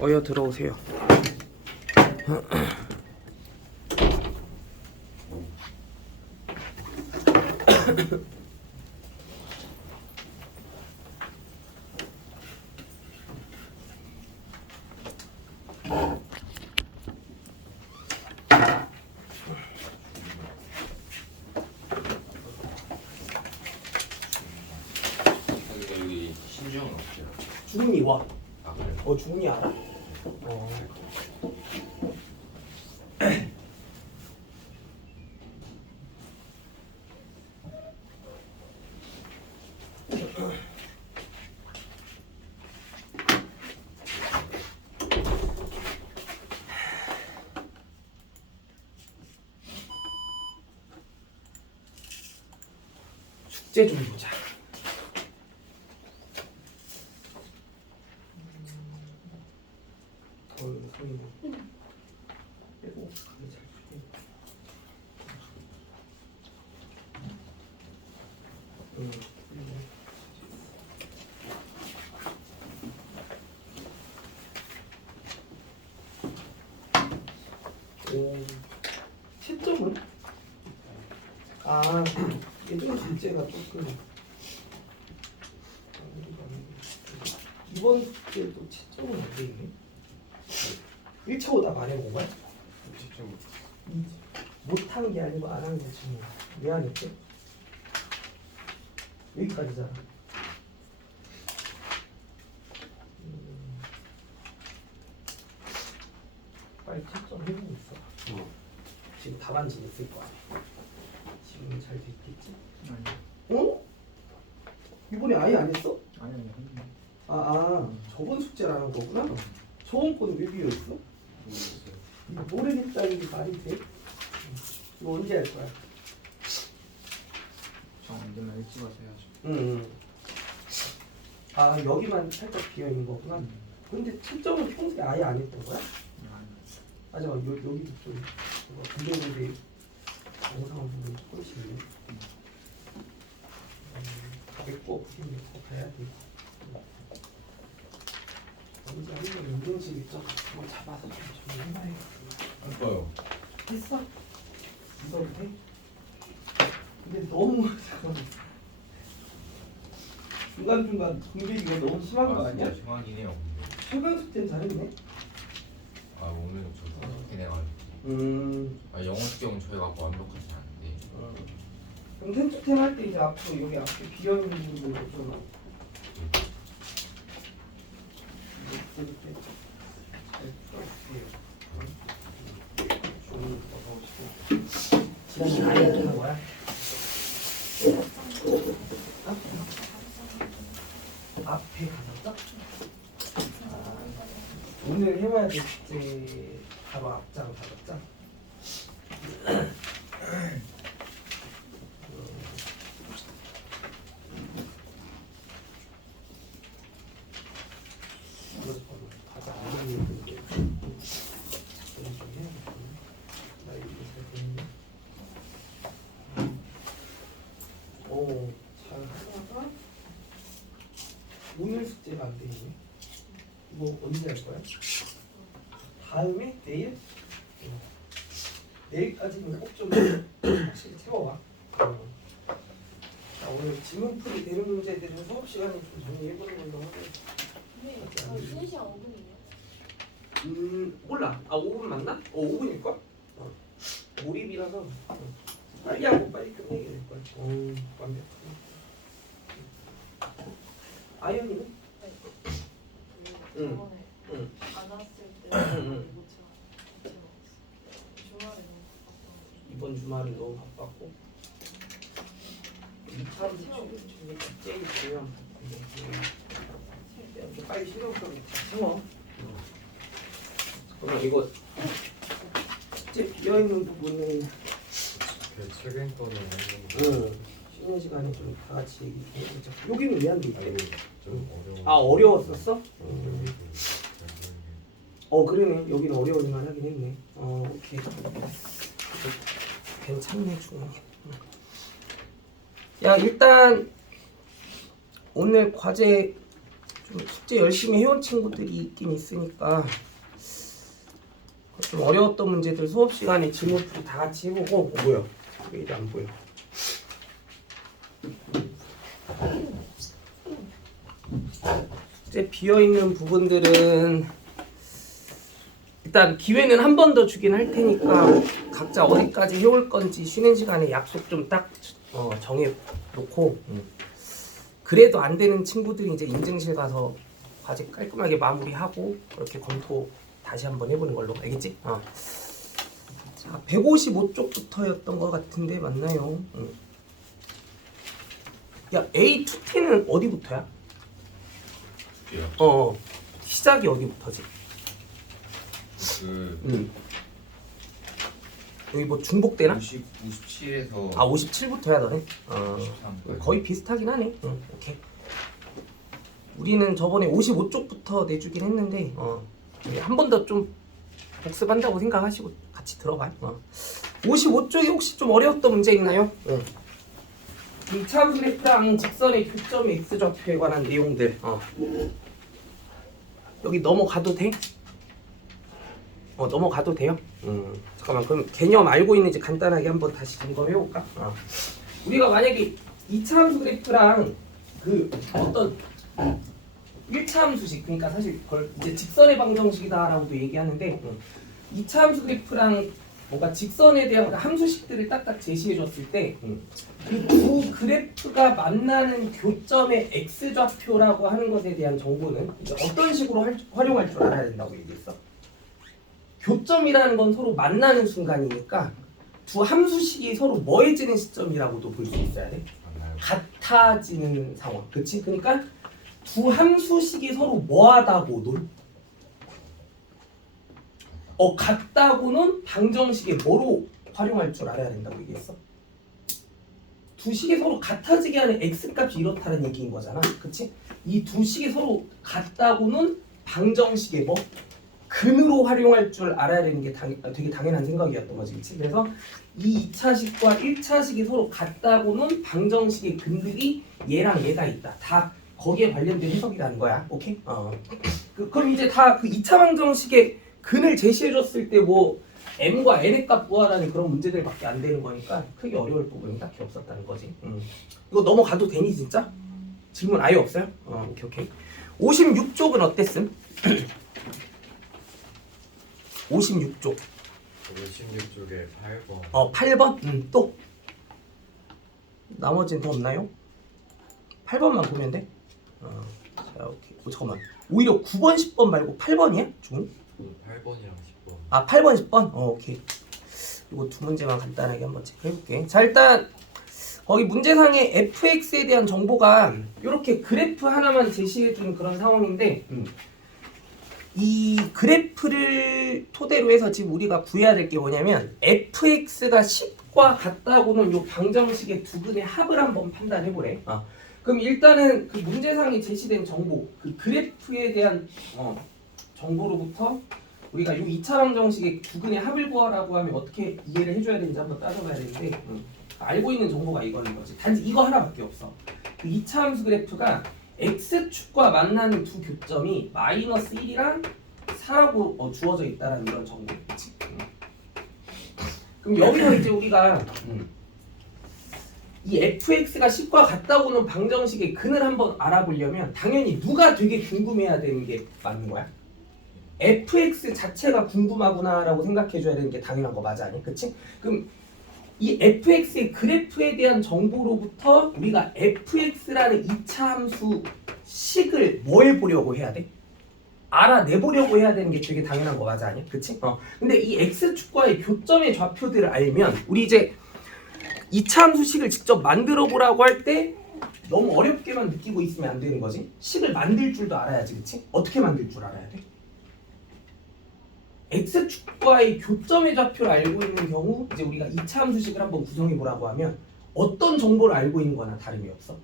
어여 들어오세요. 여기 신주형은 없어요. 중이 와. 아 그래? 중이 알아? 숙제 좀 보자. 소리는 빼고 감이 잘 풀리네. 채점은? 예전 숙제가 조금 이번 숙제도 채점은 안 되겠네. 1차보다 말해본 거야? 집중. 못한 게 아니고 안 한 거지. 왜 안 했지? 여기까지잖아. 빨리 채점 해보고 있어. 지금 답안지 있을 거야. 지금 잘 됐겠지? 어? 이번에 아예 안 했어? 아니. 저번 숙제라는 거구나. 저번 거는 왜 비어있어? 이거 모르겠다는 게 말이 돼? 이거 언제 할 거야? 저 언제나 일찍 와서 해야죠. 여기만 살짝 비어있는 거구나. 근데 채점은 평소에 아예 안 했던 거야? 맞아, 여기도 좀 근데 영상을 보면 조금씩 있네. 맺고 부신 맺고 가야 돼. 언제 한번 운동실이 좀 한번 잡아서 좀 해봐야겠어. 안 떠요. 했어? 이거 돼? 근데 너무 잠깐만. 중간중간 공백이가 너무 심한 거 아니야? 진짜 심하긴해요. 최근 숙제는 잘했네. 오늘 저 그렇게 내가지고. 영어 시경은 저희가 완벽하지 않은데. 그럼 텐트템 할 때 이제 앞으로 여기 앞에 비어있는 부분을 좀 이렇게 잘 풀어주세요. 좀 넣어보시고. 지난해 아예 하는 거야? 앞에 가졌어? 오늘 해와야 될 숙제 바로 앞장 가졌죠? 잘 하다가 오늘 숙제가 안 되네. 이거 언제 할 거야? 다음에? 내일? 내일까지는 꼭 좀 확실히 채워와. 자, 오늘 지문풀이 되는 문제들은 수업 시간에 좀 정리해보는 걸로 하고. 네, 쉬는 시간 5분이에요? 몰라. 5분 맞나? 5분일걸? 몰입이라서 빨리 하고 빨리 끝내게 될 거야. 완벽하네. 아연이는? 저번에 응. 안 왔을 때 응. 못 참았어요. 주말에 너무 바빴던 이번 주말은 너무 바빴고 2차로 최고 제일 중요한 부분인데 빨리 신경 써서 채워. 그럼 이거 숙제 비어있는 부분은 최근 거는 했는데. 쉬는 시간에 좀 다 같이 얘기해보자. 여기는 왜 안 돼 있대? 좀 어려워. 어려웠었어? 여기도 그러네. 여기는 어려울만 하긴 했네. 오케이. 괜찮네, 중앙이. 야, 일단 오늘 과제 숙제 열심히 해온 친구들이 있긴 있으니까 좀 어려웠던 문제들 수업 시간에 질문풀이 다 같이 해보고. 뭐야? 왜 이래 안 보여? 숙제 비어있는 부분들은 일단 기회는 한 번 더 주긴 할 테니까 각자 어디까지 해올 건지 쉬는 시간에 약속 좀 딱 정해 놓고, 그래도 안 되는 친구들이 이제 인증실 가서 과제 깔끔하게 마무리하고 그렇게 검토 다시 한번 해보는 걸로. 알겠지? 자, 155쪽부터였던 것 같은데 맞나요? 야, A2T는 어디부터야? 시작이 어디부터지? 여기 뭐 중복되나? 57에서 57부터야 너네? 53까지. 거의 비슷하긴 하네. 오케이. 우리는 저번에 55쪽부터 내주긴 했는데 한 번 더 좀 복습한다고 생각하시고 같이 들어봐요. 55쪽이 혹시 좀 어려웠던 문제 있나요? 이 차함수 그래프랑 직선의 교점의 x좌표에 관한 내용들. 여기 넘어가도 돼? 넘어가도 돼요? 잠깐만, 그럼 개념 알고 있는지 간단하게 한번 다시 점검해볼까? 우리가 만약에 2차 함수 그래프랑 그 어떤 1차 함수식, 그러니까 사실 그걸 이제 직선의 방정식이다라고도 얘기하는데, 2차 함수 그래프랑 뭔가 직선에 대한 함수식들을 딱딱 제시해줬을 때, 그 두 그래프가 만나는 교점의 x좌표라고 하는 것에 대한 정보는 이제 어떤 식으로 활용할 줄 알아야 된다고 얘기했어. 교점이라는 건 서로 만나는 순간이니까 두 함수식이 서로 뭐해지는 시점이라고도 볼 수 있어야 돼. 같아지는 상황, 그렇지? 그러니까 두 함수식이 서로 뭐하다고는 같다고는 방정식에 뭐로 활용할 줄 알아야 된다고 얘기했어. 두 식이 서로 같아지게 하는 x값이 이렇다는 얘기인 거잖아, 그렇지? 이 두 식이 서로 같다고는 방정식에 뭐 근으로 활용할 줄 알아야 되는 게 되게 당연한 생각이었던 거지, 그렇지? 그래서 이 2차식과 1차식이 서로 같다고는 방정식의 근들이 얘랑 얘가 있다. 다 거기에 관련된 해석이라는 거야. 오케이? 그럼 이제 다 그 2차 방정식의 근을 제시해줬을 때 뭐 m과 n의 값 구하라는 그런 문제들밖에 안 되는 거니까 크게 어려울 부분이 딱히 없었다는 거지. 이거 넘어가도 되니 진짜? 질문 아예 없어요? 오케이. 56쪽은 어땠음? 56쪽. 56쪽에 8번. 8번? 또? 나머지는 더 없나요? 8번만 보면 돼? 자, 오케이. 잠깐만. 오히려 9번, 10번 말고 8번이야? 중? 8번이랑 10번. 8번, 10번? 오케이. 이거 두 문제만 간단하게 한번 체크해볼게. 자, 일단 거기 문제상의 fx에 대한 정보가 이렇게 그래프 하나만 제시해주는 그런 상황인데, 이 그래프를 토대로 해서 지금 우리가 구해야 될 게 뭐냐면 fx가 10과 같다고는 요 방정식의 두 근의 합을 한번 판단해보래. 그럼 일단은 그 문제상에 제시된 정보, 그 그래프에 대한 정보로부터 우리가 요 2차 방정식의 두 근의 합을 구하라고 하면 어떻게 이해를 해줘야 되는지 한번 따져봐야 되는데, 알고 있는 정보가 이거인 거지. 단지 이거 하나밖에 없어. 그 2차 함수 그래프가 x축과 만나는 두 교점이 마이너스 1이랑 4라고 주어져 있다는 이런 정보. 그치? 그럼 여기서 이제 우리가 이 fx가 10과 같다고는 방정식의 근을 한번 알아보려면 당연히 누가 되게 궁금해야 되는 게 맞는 거야? fx 자체가 궁금하구나라고 생각해줘야 되는 게 당연한 거 맞아, 아니? 그치? 그럼 이 fx의 그래프에 대한 정보로부터 우리가 fx라는 2차 함수 식을 뭐 해보려고 해야 돼? 알아내보려고 해야 되는 게 되게 당연한 거 맞아, 아니야? 그치? 근데 이 x축과의 교점의 좌표들을 알면 우리 이제 2차 함수 식을 직접 만들어 보라고 할 때 너무 어렵게만 느끼고 있으면 안 되는 거지. 식을 만들 줄도 알아야지, 그치? 어떻게 만들 줄 알아야 돼? x축과의 교점의 좌표를 알고 있는 경우 이제 우리가 2차 함수식을 한번 구성해 보라고 하면 어떤 정보를 알고 있는 거나 다름이 없어.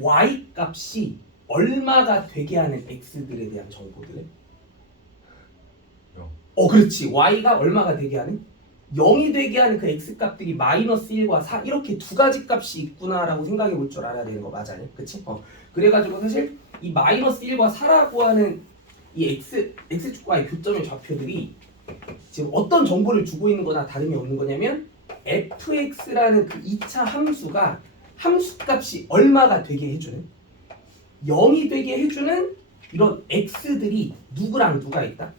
y 값이 얼마가 되게 하는 x들에 대한 정보들을. 그렇지. y가 얼마가 되게 하는 0이 되게 하는 그 x값들이 마이너스 1과 4 이렇게 두 가지 값이 있구나라고 생각해 볼 줄 알아야 되는 거 맞아요. 그치? 그래가지고 사실 이 마이너스 1과 4라고 하는 이 x축과의 교점의 좌표들이 지금 어떤 정보를 주고 있는 거나 다름이 없는 거냐면 fx라는 그 2차 함수가 함수값이 얼마가 되게 해주는 0이 되게 해주는 이런 x들이 누구랑 누가 있다?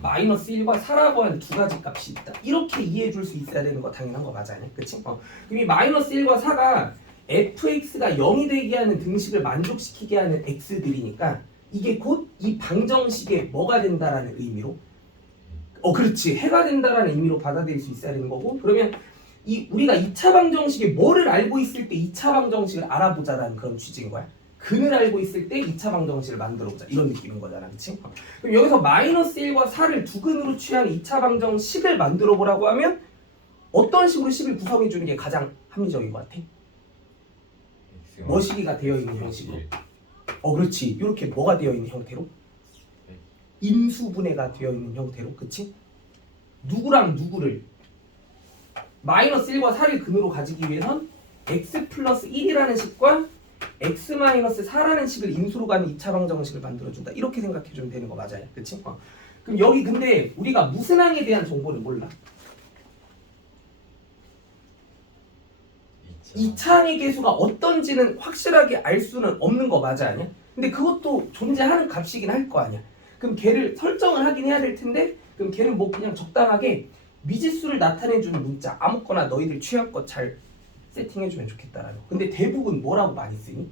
마이너스 1과 4라고 하는 두 가지 값이 있다. 이렇게 이해해 줄 수 있어야 되는 거 당연한 거 맞아요. 그치? 그럼 이 마이너스 1과 4가 fx가 0이 되게 하는 등식을 만족시키게 하는 x들이니까 이게 곧 이 방정식에 뭐가 된다라는 의미로 그렇지. 해가 된다라는 의미로 받아들일 수 있어야 되는 거고 그러면 이 우리가 2차 방정식에 뭐를 알고 있을 때 2차 방정식을 알아보자라는 그런 취지인 거야. 근을 알고 있을 때 2차 방정식을 만들어보자 이런 느낌인 거잖아. 그치? 그럼 여기서 마이너스 1과 4를 두 근으로 취한 2차 방정식을 만들어 보라고 하면 어떤 식으로 식을 구성해 주는 게 가장 합리적인 것 같아? 뭐시기가 되어 있는 형식으로. 그렇지. 이렇게 뭐가 되어 있는 형태로? 인수분해가 되어 있는 형태로. 그치? 누구랑 누구를 마이너스 1과 4를 근으로 가지기 위해선 x 플러스 1이라는 식과 x 마이너스 4라는 식을 인수로 가는 2차 방정식을 만들어준다. 이렇게 생각해주면 되는 거 맞아요. 그치? 그럼 여기 근데 우리가 무슨 항에 대한 정보를 몰라. 2차 항의 개수가 어떤지는 확실하게 알 수는 없는 거 맞아 아니야? 근데 그것도 존재하는 값이긴 할 거 아니야. 그럼 걔를 설정을 하긴 해야 될 텐데 그럼 걔는 뭐 그냥 적당하게 미지수를 나타내주는 문자 아무거나 너희들 취향껏 잘 세팅해주면 좋겠다라는 거. 근데 대부분 뭐라고 많이 쓰니?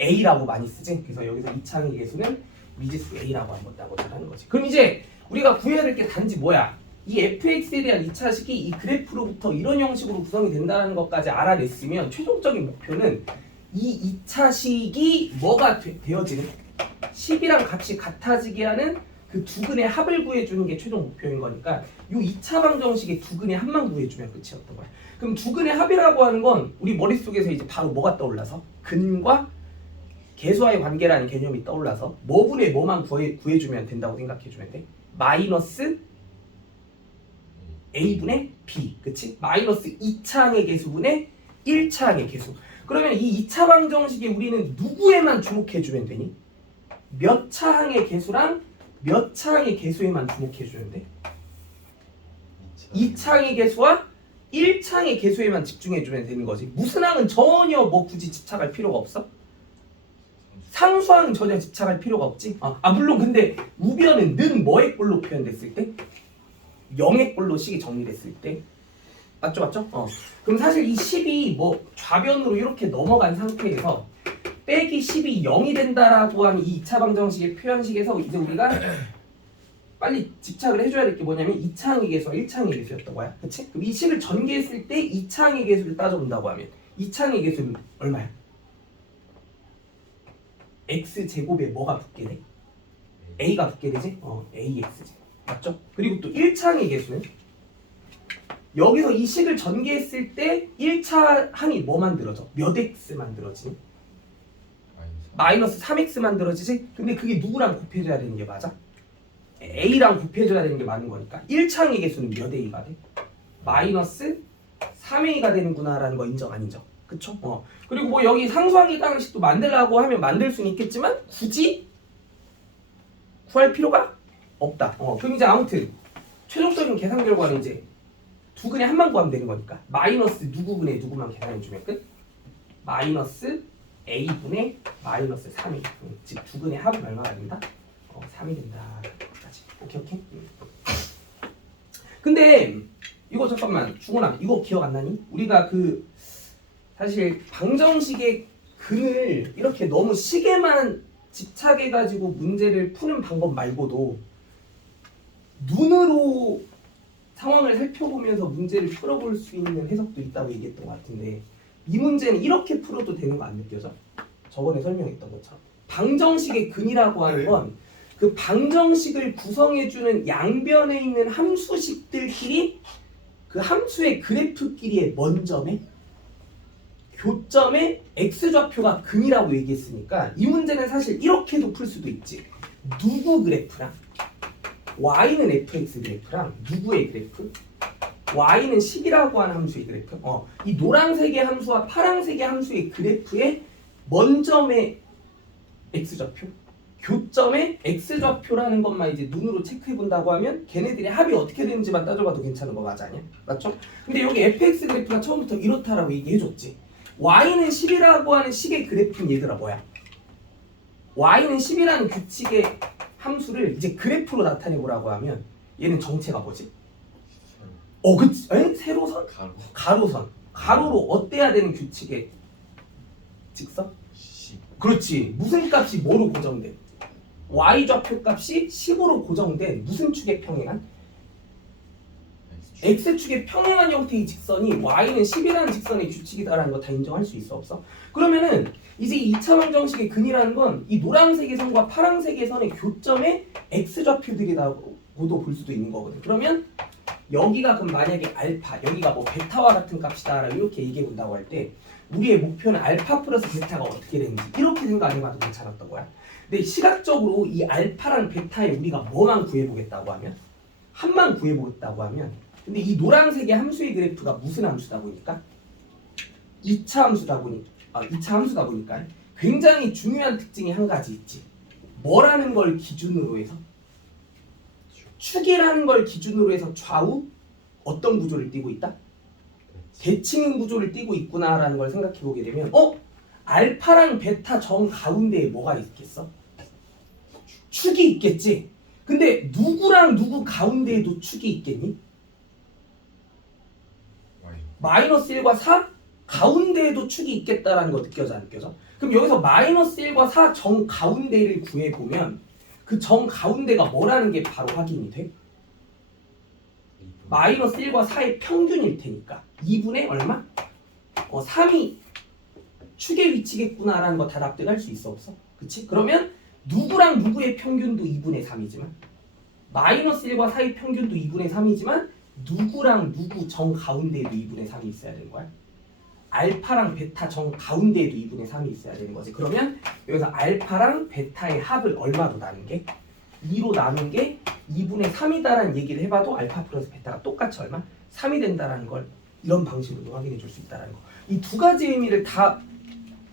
A라고 많이 쓰지? 그래서 여기서 2차항의 개수는 미지수 A라고 한번 따보자는 거지. 그럼 이제 우리가 구해야 될 게 단지 뭐야? 이 fx에 대한 2차식이 이 그래프로부터 이런 형식으로 구성이 된다는 것까지 알아냈으면 최종적인 목표는 이 2차식이 뭐가 되어지는 10이랑 값이 같아지게 하는 그 두 근의 합을 구해주는 게 최종 목표인 거니까 이 2차 방정식의 두 근의 합만 구해주면 끝이었던 거야. 그럼 두 근의 합이라고 하는 건 우리 머릿속에서 이제 바로 뭐가 떠올라서 근과 계수와의 관계라는 개념이 떠올라서 뭐분의 뭐만 구해주면 된다고 생각해주면 돼. 마이너스 a분의 b, 그치? 마이너스 2차항의 개수분의 1차항의 개수. 그러면 이 2차 방정식에 우리는 누구에만 주목해주면 되니? 몇 차항의 개수랑 몇 차항의 개수에만 주목해주면 돼? 2차항의 개수와 1차항의 개수에만 집중해주면 되는 거지. 무슨 항은 전혀 뭐 굳이 집착할 필요가 없어? 상수항은 전혀 집착할 필요가 없지. 물론 근데 우변은 는 뭐의 꼴로 표현됐을 때? 0의 꼴로 식이 정리됐을 때. 맞죠? 그럼 사실 이 10이 뭐 좌변으로 이렇게 넘어간 상태에서 빼기 10이 0이 된다라고 하는 이 2차 방정식의 표현식에서 이제 우리가 빨리 집착을 해줘야 될 게 뭐냐면 2차항의 개수와 1차항의 개수였던 거야. 그치? 그럼 이 식을 전개했을 때 2차항의 개수를 따져본다고 하면 2차항의 개수는 얼마야? x제곱에 뭐가 붙게 돼? a가 붙게 되지? ax제곱. 맞죠? 그리고 또 1차항의 개수는 여기서 이 식을 전개했을 때 1차 항이 뭐 만들어져? 몇 x 만들어지니? 마이너스 3x 만들어지지? 근데 그게 누구랑 곱해줘야 되는 게 맞아? a랑 곱해줘야 되는 게 맞는 거니까 1차항의 개수는 몇 a가 돼? 마이너스 3a가 되는구나 라는 거 인정 안 인정? 그쵸? 그리고 뭐 여기 상수항의 방식도 만들라고 하면 만들 수는 있겠지만 굳이 구할 필요가 없다. 그럼 이제 아무튼 최종적인 계산 결과는 이제 두 근의 합만 구하면 되는 거니까 마이너스 누구분의 누구만 계산해주면 끝. 마이너스 a분의 마이너스 3이 즉 두 근의 합은 얼마가 된다? 3이 된다. 오케이. 근데 이거 잠깐만 중훈아 이거 기억 안 나니? 우리가 그 사실 방정식의 근을 이렇게 너무 식에만 집착해가지고 문제를 푸는 방법 말고도 눈으로 상황을 살펴보면서 문제를 풀어볼 수 있는 해석도 있다고 얘기했던 것 같은데 이 문제는 이렇게 풀어도 되는 거 안 느껴져? 저번에 설명했던 것처럼 방정식의 근이라고 하는 건 그 방정식을 구성해주는 양변에 있는 함수식들끼리 그 함수의 그래프끼리의 먼 점에 교점의 x좌표가 근이라고 얘기했으니까 이 문제는 사실 이렇게도 풀 수도 있지. 누구 그래프랑 y는 fx 그래프랑 누구의 그래프? y는 10이라고 하는 함수의 그래프. 이 노란색의 함수와 파란색의 함수의 그래프의 먼점의 x좌표, 교점의 x좌표라는 것만 이제 눈으로 체크해 본다고 하면 걔네들의 합이 어떻게 되는지만 따져봐도 괜찮은 거 맞아 아니야? 맞죠? 근데 여기 fx 그래프가 처음부터 이렇다라고 얘기해줬지. y는 10이라고 하는 식의 그래프는 얘들아 뭐야? y는 10이라는 규칙의 함수를 이제 그래프로 나타내보라고 하면 얘는 정체가 뭐지? 그치? 세로선? 가로 가로선. 가로로 어때야 되는 규칙의 직선? 10 그렇지. 무슨 값이 뭐로 고정돼? y좌표 값이 10으로 고정된 무슨 축에 평행한? x축에 평행한 형태의 직선이 y는 10이라는 직선의 규칙이다라는 거 다 인정할 수 있어 없어? 그러면은 이제 2차 방정식의 근이라는 건 이 노란색의 선과 파란색의 선의 교점의 x좌표들이라고도 볼 수도 있는 거거든. 그러면 여기가 그럼 만약에 알파, 여기가 뭐 베타와 같은 값이다 이렇게 얘기해 본다고 할 때 우리의 목표는 알파 플러스 베타가 어떻게 되는지 이렇게 생각해봐도 괜찮았던 거야. 근데 시각적으로 이 알파랑 베타에 우리가 뭐만 구해보겠다고 하면 합만 구해보겠다고 하면 근데 이 노란색의 함수의 그래프가 무슨 함수다 보니까 2차 함수다 보니까 굉장히 중요한 특징이 한 가지 있지. 뭐라는 걸 기준으로 해서 축이라는 걸 기준으로 해서 좌우 어떤 구조를 띠고 있다? 대칭인 구조를 띠고 있구나라는 걸 생각해 보게 되면 알파랑 베타 정 가운데에 뭐가 있겠어? 축이 있겠지. 근데 누구랑 누구 가운데에도 축이 있겠니? 마이너스 1과 4 가운데에도 축이 있겠다라는 거 느껴져 안 느껴져? 그럼 여기서 마이너스 1과 4 정 가운데를 구해보면 그 정 가운데가 뭐라는 게 바로 확인이 돼? 마이너스 1과 4의 평균일 테니까 2분의 얼마? 3이 축의 위치겠구나라는 거 다 납득할 수 있어 없어? 그치? 그러면 누구랑 누구의 평균도 2분의 3이지만 마이너스 1과 4의 평균도 2분의 3이지만 누구랑 누구 정 가운데에도 2분의 3이 있어야 되는 거야. 알파랑 베타 정 가운데에도 2분의 3이 있어야 되는 거지. 그러면 여기서 알파랑 베타의 합을 얼마로 나눈 게? 2로 나눈 게 2분의 3이다라는 얘기를 해봐도 알파 플러스 베타가 똑같이 얼마? 3이 된다라는 걸 이런 방식으로도 확인해 줄 수 있다는 거. 이 두 가지 의미를 다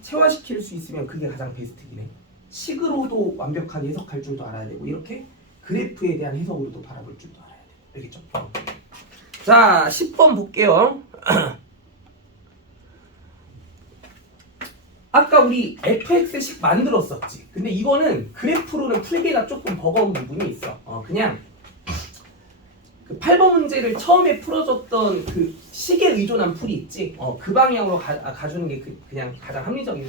체화시킬 수 있으면 그게 가장 베스트긴 해. 식으로도 완벽하게 해석할 줄도 알아야 되고 이렇게 그래프에 대한 해석으로도 바라볼 줄도 알아야 돼. 알겠죠? 자, 10번 볼게요. 아까 우리 fx식 만들었었지. 근데 이거는 그래프로는 풀기가 조금 버거운 부분이 있어. 그냥 그 8번 문제를 처음에 풀어줬던 그 식에 의존한 풀이 있지. 그 방향으로 가주는 게 그냥 가장 합리적인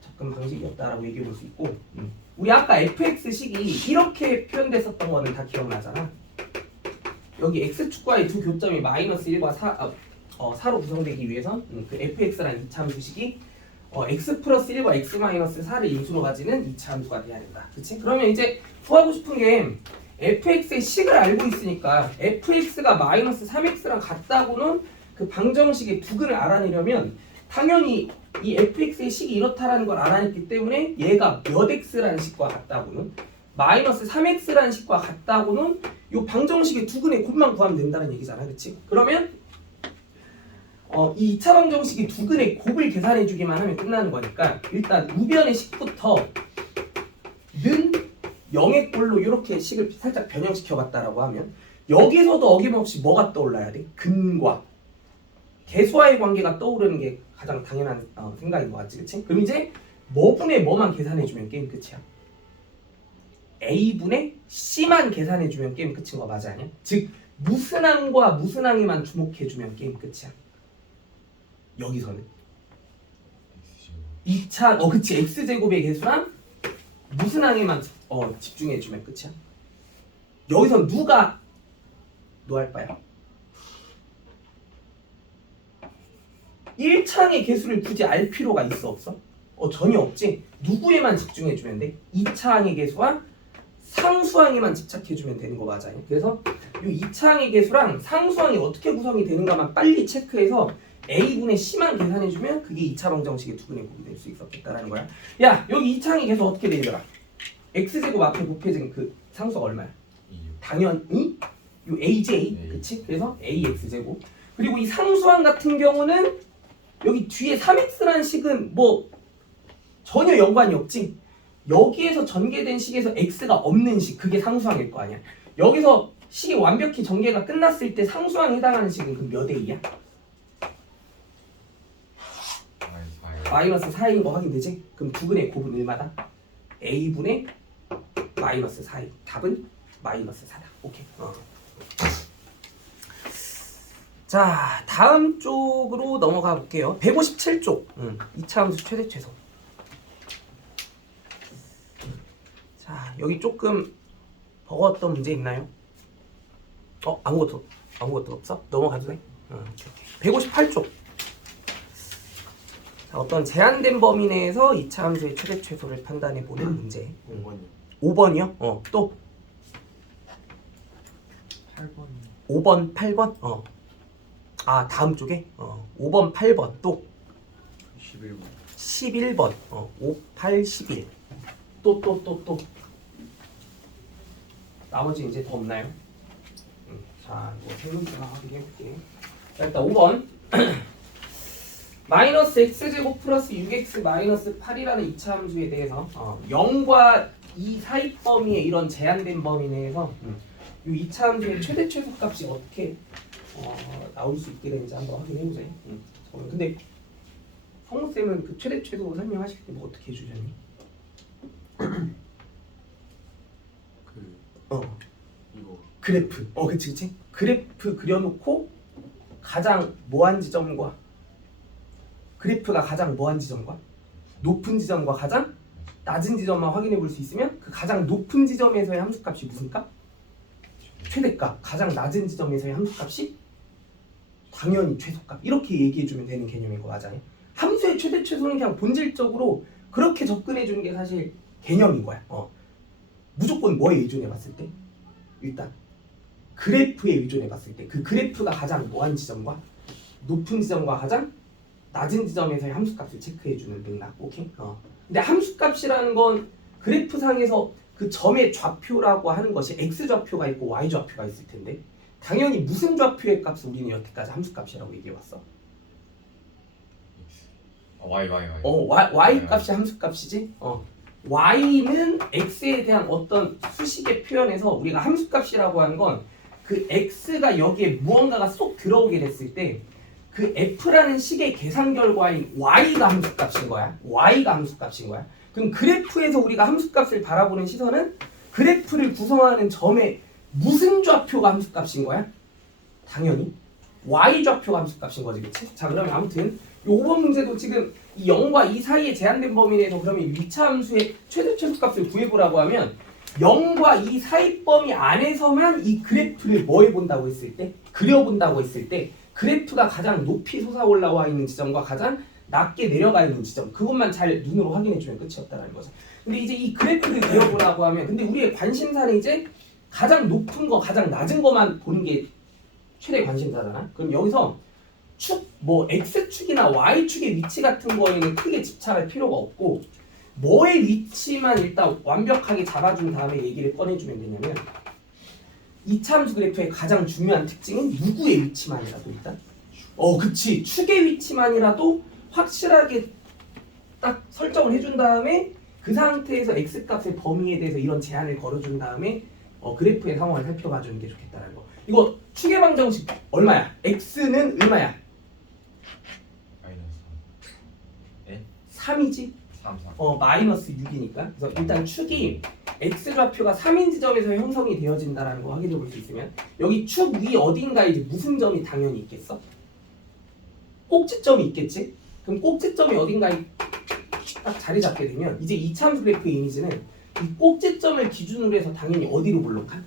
접근 방식이었다라고 얘기해 볼 수 있고. 우리 아까 fx식이 이렇게 표현됐었던 거는 다 기억나잖아. 여기 x축과의 두 교점이 마이너스 1과 4로 구성되기 위해선 그 fx라는 2차 함수식이 x 플러스 1과 x 마이너스 4를 인수로 가지는 2차 함수가 돼야 된다. 그치? 그러면 이제 구하고 싶은 게 fx의 식을 알고 있으니까 fx가 마이너스 3x랑 같다고는 그 방정식의 두근을 알아내려면 당연히 이 fx의 식이 이렇다라는 걸 알아냈기 때문에 얘가 몇 x라는 식과 같다고는 마이너스 3x라는 식과 같다고는 이 방정식의 두근의 곱만 구하면 된다는 얘기잖아. 그치? 그러면 이 2차 방정식이 두근의 곱을 계산해 주기만 하면 끝나는 거니까 일단 우변의 식부터 는 0의 꼴로 이렇게 식을 살짝 변형시켜 봤다라고 하면 여기서도 어김없이 뭐가 떠올라야 돼? 근과 개수와의 관계가 떠오르는 게 가장 당연한 생각인 것 같지, 그치? 그럼 이제 뭐분의 뭐만 계산해 주면 게임 끝이야. A분의 C만 계산해 주면 게임 끝인 거 맞아 아니야? 즉 무슨 항과 무슨 항에만 주목해 주면 게임 끝이야. 여기서는 2차 그치 x제곱의 개수랑 무슨 항에만 집중해 주면 끝이야. 여기서 누가 노알바야? 1차항의 개수를 굳이 알 필요가 있어 없어? 전혀 없지. 누구에만 집중해 주면 돼? 2차항의 개수와 상수항에만 집착해 주면 되는 거 맞아요. 그래서 이 2차항의 개수랑 상수항이 어떻게 구성이 되는가만 빨리 체크해서 A분의 C만 계산해주면 그게 2차 방정식의 두근의 곱이 될 수 있었겠다라는 거야. 야, 여기 2차항이 계속 어떻게 되더라? X제곱 앞에 곱해진 그 상수가 얼마야? 당연히 요 AJ 그치? 그래서 AX제곱. 그리고 이 상수항 같은 경우는 여기 뒤에 3x라는 식은 뭐 전혀 연관이 없지. 여기에서 전개된 식에서 x가 없는 식 그게 상수항일 거 아니야. 여기서 식이 완벽히 전개가 끝났을 때 상수항에 해당하는 식은 그럼 몇 A야? 마이너스 4인 거 확인되지? 그럼 9분의 9분 1마다 A분의 마이너스 4인 답은 마이너스 4다. 오케이. 자 다음 쪽으로 넘어가 볼게요. 157쪽 이차함수 최대 최소. 자 여기 조금 버거웠던 문제 있나요? 아무것도 없어? 넘어가도 돼? 158쪽. 자, 어떤 제한된 범위 내에서 이차함수의 최대 최소를 판단해 보는 문제. 5번이요? 또 8번이요. 5번, 8번? 다음 쪽에? 5번, 8번, 또 11번. 11번, 5, 8, 11. 또. 나머지 이제 더 없나요? 자, 이거 세 문제만 확인해 볼게. 자, 일단 5번. 마이너스 x제곱 플러스 6x 마이너스 8이라는 이차함수에 대해서 0과 2 사이 범위의 이런 제한된 범위 내에서 이 이차함수의 최대 최소 값이 어떻게 나올 수 있게 되는지 한번 확인해 보세요. 근데 성우쌤은 그 최대 최소 설명하실 때 뭐 어떻게 해주셨니? 이거 그래프. 그치. 그래프 그려놓고 가장 뭐한 지점과 그래프가 가장 뭐한 지점과 높은 지점과 가장 낮은 지점만 확인해 볼 수 있으면 그 가장 높은 지점에서의 함수값이 무슨 값? 최대값. 가장 낮은 지점에서의 함수값이 당연히 최소값. 이렇게 얘기해 주면 되는 개념인 거 맞아요? 함수의 최대 최소는 그냥 본질적으로 그렇게 접근해 주는 게 사실 개념인 거야. 무조건 뭐에 의존해 봤을 때? 일단 그래프에 의존해 봤을 때 그 그래프가 가장 뭐한 지점과 높은 지점과 가장 낮은 지점에서의 함수값을 체크해 주는 맥락. 오케이? 근데 함수값이라는 건 그래프상에서 그 점의 좌표라고 하는 것이 x 좌표가 있고 y 좌표가 있을 텐데 당연히 무슨 좌표의 값을 우리는 여태까지 함수값이라고 얘기해 왔어? y 값이 함수값이지. y는 x에 대한 어떤 수식의 표현에서 우리가 함수값이라고 하는 건 그 x가 여기에 무언가가 쏙 들어오게 됐을 때 그 f라는 식의 계산 결과인 y가 함수값인 거야. y가 함수값인 거야. 그럼 그래프에서 우리가 함수값을 바라보는 시선은 그래프를 구성하는 점의 무슨 좌표가 함수값인 거야? 당연히 y 좌표가 함수값인 거지, 그치? 자, 그러면 아무튼 이 5번 문제도 지금 이 0과 2 사이에 제한된 범위 내에서 그러면 위차함수의 최대 최소값을 구해보라고 하면 0과 2 사이 범위 안에서만 이 그래프를 뭐 해본다고 했을 때? 그려본다고 했을 때 그래프가 가장 높이 솟아 올라와 있는 지점과 가장 낮게 내려가 있는 지점 그것만 잘 눈으로 확인해주면 끝이었다는 거죠. 근데 이제 이 그래프를 그려보라고 하면 근데 우리의 관심사는 이제 가장 높은 거 가장 낮은 거만 보는 게 최대 관심사잖아. 그럼 여기서 축 뭐 x축이나 y축의 위치 같은 거에는 크게 집착할 필요가 없고 뭐의 위치만 일단 완벽하게 잡아준 다음에 얘기를 꺼내주면 되냐면 이차함수 그래프의 가장 중요한 특징은 누구의 위치만이라도 일단 그치 축의 위치만이라도 확실하게 딱 설정을 해준 다음에 그 상태에서 x값의 범위에 대해서 이런 제한을 걸어준 다음에 그래프의 상황을 살펴봐주는 게 좋겠다는 거. 이거 축의 방정식 얼마야? x는 얼마야? 3이지? 마이너스 6이니까. 그래서 일단 축이 x 좌표가 3인 지점에서 형성이 되어진다는 거 확인해 볼 수 있으면 여기 축 위 어딘가에 이제 무슨 점이 당연히 있겠어? 꼭지점이 있겠지? 그럼 꼭지점이 어딘가에 딱 자리 잡게 되면 이제 이차함수 그래프의 이미지는 이 꼭지점을 기준으로 해서 당연히 어디로 볼록한?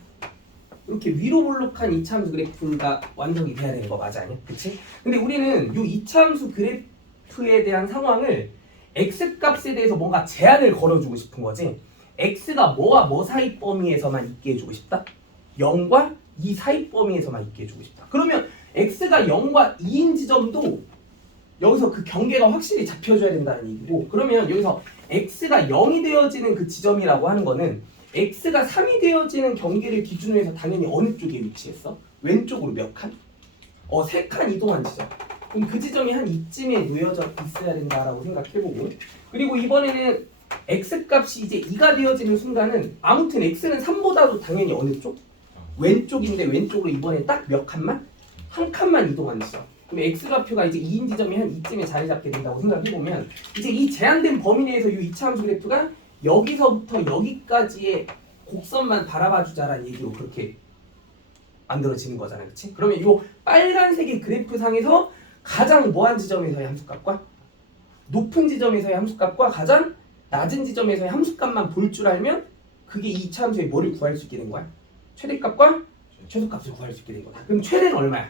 이렇게 위로 볼록한 이차함수 그래프가 완성이 돼야 되는 거 맞아 아니야? 그치? 근데 우리는 이 이차함수 그래프에 대한 상황을 x값에 대해서 뭔가 제한을 걸어주고 싶은 거지. x가 뭐와 뭐 사이 범위에서만 있게 해주고 싶다? 0과 2 사이 범위에서만 있게 해주고 싶다. 그러면 x가 0과 2인 지점도 여기서 그 경계가 확실히 잡혀줘야 된다는 얘기고 그러면 여기서 x가 0이 되어지는 그 지점이라고 하는 거는 x가 3이 되어지는 경계를 기준으로 해서 당연히 어느 쪽에 위치했어? 왼쪽으로 몇 칸? 3칸 이동한 지점. 그럼 그 지점이 한 이쯤에 놓여져 있어야 된다라고 생각해보고, 그리고 이번에는 x 값이 이제 2가 되어지는 순간은 아무튼 x는 3보다도 당연히 어느 쪽? 왼쪽인데 왼쪽으로 이번에 딱 몇 칸만? 한 칸만 이동한 지점. 그럼 x좌표가 이제 2인 지점이 한 이쯤에 자리 잡게 된다고 생각해보면, 이제 이 제한된 범위 내에서 이 2차 함수 그래프가 여기서부터 여기까지의 곡선만 바라봐주자라는 얘기로 그렇게 만들어지는 거잖아요, 그렇지? 그러면 이 빨간색의 그래프 상에서 가장 뭐한 지점에서의 함수값과 높은 지점에서의 함수값과 가장 낮은 지점에서의 함수값만 볼 줄 알면 그게 2차 함수의 뭐를 구할 수 있게 된 거야? 최대값과 최소값을 구할 수 있게 된 거다. 그럼 최대는 얼마야?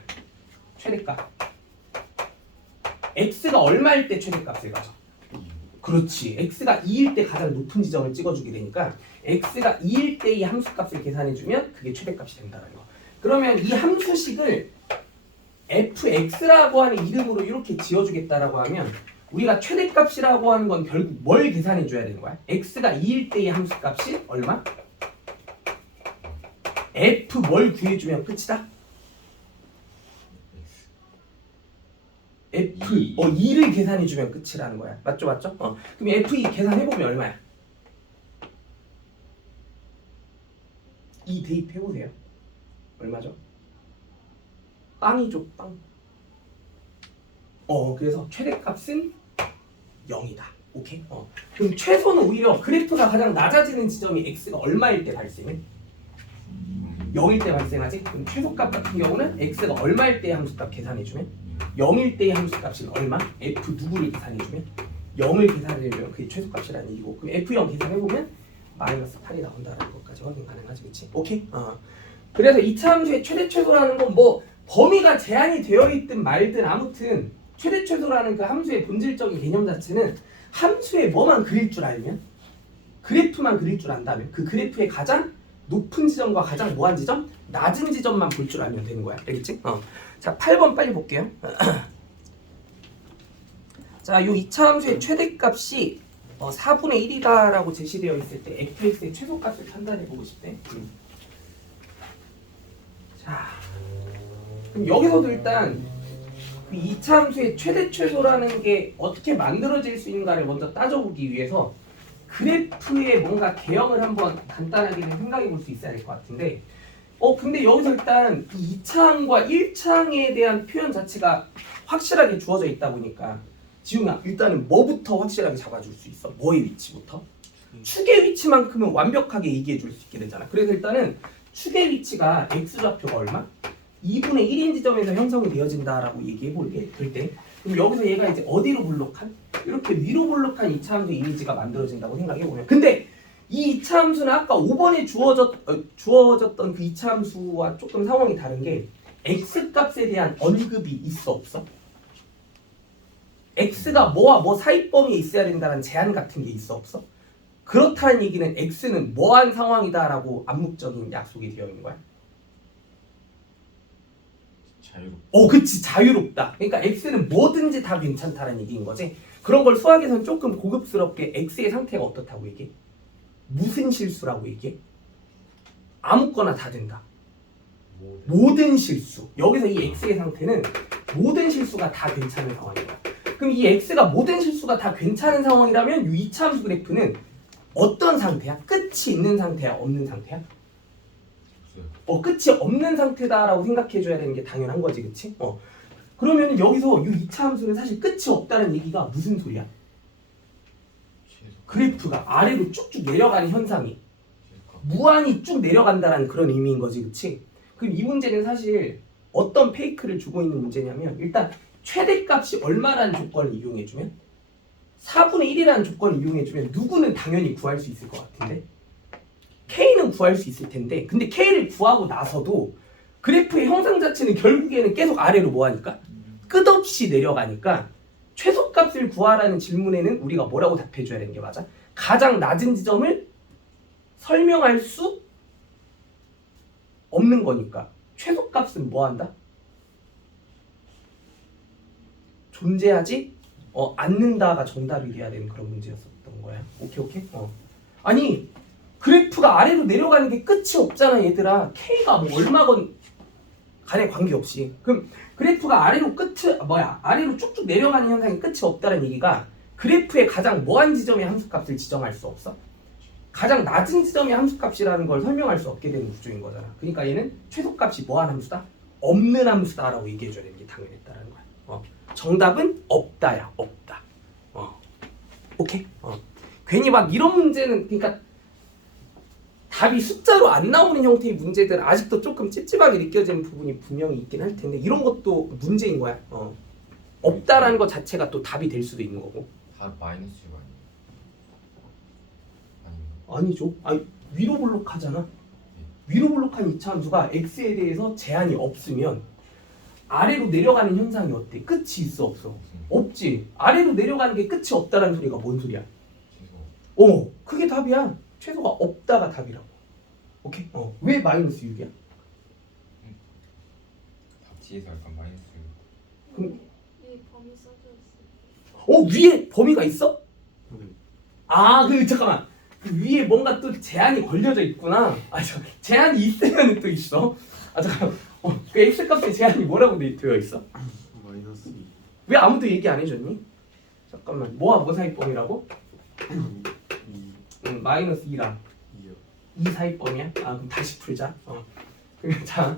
최대값. x가 얼마일 때 최대값을 가져? 그렇지. x가 2일 때 가장 높은 지점을 찍어주게 되니까 x가 2일 때의 함수값을 계산해주면 그게 최대값이 된다는 거. 그러면 이 함수식을 fx라고 하는 이름으로 이렇게 지어주겠다라고 하면 우리가 최대값이라고 하는 건 결국 뭘 계산해줘야 되는 거야? x가 2일 때의 함수값이 얼마? f 뭘 구해주면 끝이다? f 2를 계산해주면 끝이라는 거야. 맞죠? 맞죠? 그럼 f2 계산해보면 얼마야? 2 대입해보세요. 얼마죠? 빵이죠, 빵. 그래서 최대값은 0이다. 오케이? 그럼 최소는 오히려 그래프가 가장 낮아지는 지점이 x가 얼마일 때 발생해? 0일 때 발생하지? 그럼 최소값 같은 경우는 x가 얼마일 때의 함수값 계산해주면? 0일 때의 함수값은 얼마? f 누구를 계산해주면? 0을 계산해주면 그게 최소값이라는 얘기고, 그럼 f0 계산해보면 마이너스 8이 나온다는 것까지 확인 가능하지, 그치? 오케이? 그래서 2차 함수의 최대 최소라는 건 뭐 범위가 제한이 되어 있든 말든 아무튼 최대 최소라는 그 함수의 본질적인 개념 자체는 함수의 뭐만 그릴 줄 알면, 그래프만 그릴 줄 안다면 그 그래프의 가장 높은 지점과 가장 뭐한 지점? 낮은 지점만 볼 줄 알면 되는 거야. 알겠지? 자, 8번 빨리 볼게요. 자, 요 2차 함수의 최대값이 4분의 1이다라고 제시되어 있을 때 fx의 최소값을 판단해 보고 싶대. 자, 그럼 여기서도 일단 그 2차 함수의 최대 최소라는 게 어떻게 만들어질 수 있는가를 먼저 따져보기 위해서 그래프의 뭔가 개형을 한번 간단하게 생각해 볼 수 있어야 될 것 같은데, 근데 여기서 일단 이 2차항과 1차항에 대한 표현 자체가 확실하게 주어져 있다 보니까 지웅아, 일단은 뭐부터 확실하게 잡아줄 수 있어? 뭐의 위치부터? 축의 위치만큼은 완벽하게 얘기해 줄 수 있게 되잖아. 그래서 일단은 축의 위치가 x좌표가 얼마? 2분의 1인 지점에서 형성이 되어진다라고 얘기해 볼게. 될 때. 그럼 여기서 얘가 이제 어디로 볼록한? 이렇게 위로 볼록한 2차 함수 이미지가 만들어진다고 생각해 보면. 근데 이 2차 함수는 아까 5번에 주어졌던 그 2차 함수와 조금 상황이 다른 게 x 값에 대한 언급이 있어 없어? x가 뭐와 뭐 사이 범위에 있어야 된다는 제한 같은 게 있어 없어? 그렇다는 얘기는 x는 뭐한 상황이다라고 암묵적인 약속이 되어 있는 거야. 자유롭다. 그치, 자유롭다. 그러니까 x는 뭐든지 다 괜찮다는 얘기인 거지. 그런 걸 수학에서는 조금 고급스럽게 x의 상태가 어떻다고 얘기해? 무슨 실수라고 얘기해? 아무거나 다 된다. 모든 실수. 여기서 이 x의 상태는 모든 실수가 다 괜찮은 상황이야. 그럼 이 x가 모든 실수가 다 괜찮은 상황이라면 이 2차 함수 그래프는 어떤 상태야? 끝이 있는 상태야? 없는 상태야? 끝이 없는 상태다라고 생각해줘야 되는 게 당연한 거지, 그치? 그러면 여기서 이 2차 함수는 사실 끝이 없다는 얘기가 무슨 소리야? 그래프가 아래로 쭉쭉 내려가는 현상이 무한히 쭉 내려간다는 그런 의미인 거지, 그치? 그럼 이 문제는 사실 어떤 페이크를 주고 있는 문제냐면, 일단 최대값이 얼마라는 조건을 이용해주면 4분의 1이라는 조건을 이용해주면 누구는 당연히 구할 수 있을 것 같은데 K는 구할 수 있을 텐데, 근데 K를 구하고 나서도 그래프의 형상 자체는 결국에는 계속 아래로 뭐하니까? 끝없이 내려가니까 최소값을 구하라는 질문에는 우리가 뭐라고 답해줘야 되는 게 맞아? 가장 낮은 지점을 설명할 수 없는 거니까 최소값은 뭐한다? 존재하지 않는다가 정답이 돼야 되는 그런 문제였었던 거야. 오케이. 아니 그래프가 아래로 내려가는 게 끝이 없잖아 얘들아. K가 뭐 얼마건 간에 관계없이. 그럼 그래프가 아래로 쭉쭉 내려가는 현상이 끝이 없다는 얘기가 그래프의 가장 뭐한 지점의 함수값을 지정할 수 없어? 가장 낮은 지점의 함수값이라는 걸 설명할 수 없게 되는 구조인 거잖아. 그러니까 얘는 최소값이 뭐한 함수다? 없는 함수다라고 얘기해줘야 되는 게 당연했다라는 거야. 정답은 없다야. 없다. 오케이? 괜히 막 이런 문제는 그러니까 답이 숫자로 안 나오는 형태의 문제들 아직도 조금 찝찝하게 느껴지는 부분이 분명히 있긴 할 텐데 이런 것도 문제인 거야. 없다라는 것 자체가 또 답이 될 수도 있는 거고. 다 마이너스가 아니에요. 아니죠. 위로 블록하잖아. 위로 블록한 이차함수가 x에 대해서 제한이 없으면 아래로 내려가는 현상이 어때? 끝이 있어 없어? 없지. 아래로 내려가는 게 끝이 없다라는 소리가 뭔 소리야? 최소. 그게 답이야. 최소가 없다가 답이라고. 오케이? 왜 마이너스 6이야? 답 뒤에서 약간 마이너스. 그럼- 이 범위 써져 있어. 위에 범위가 있어? 네. 잠깐만. 그 위에 뭔가 또 제한이 걸려져 있구나. 제한이 있으면 또 있어. 잠깐만. 그 x 값의 제한이 뭐라고 되어 있어? 마이너스 2. 왜 아무도 얘기 안 해줬니? 잠깐만. 뭐와 뭐 사이범위라고? 2. 마이너스 2랑 2요. 2 사이범위야? 그럼 다시 풀자. 자,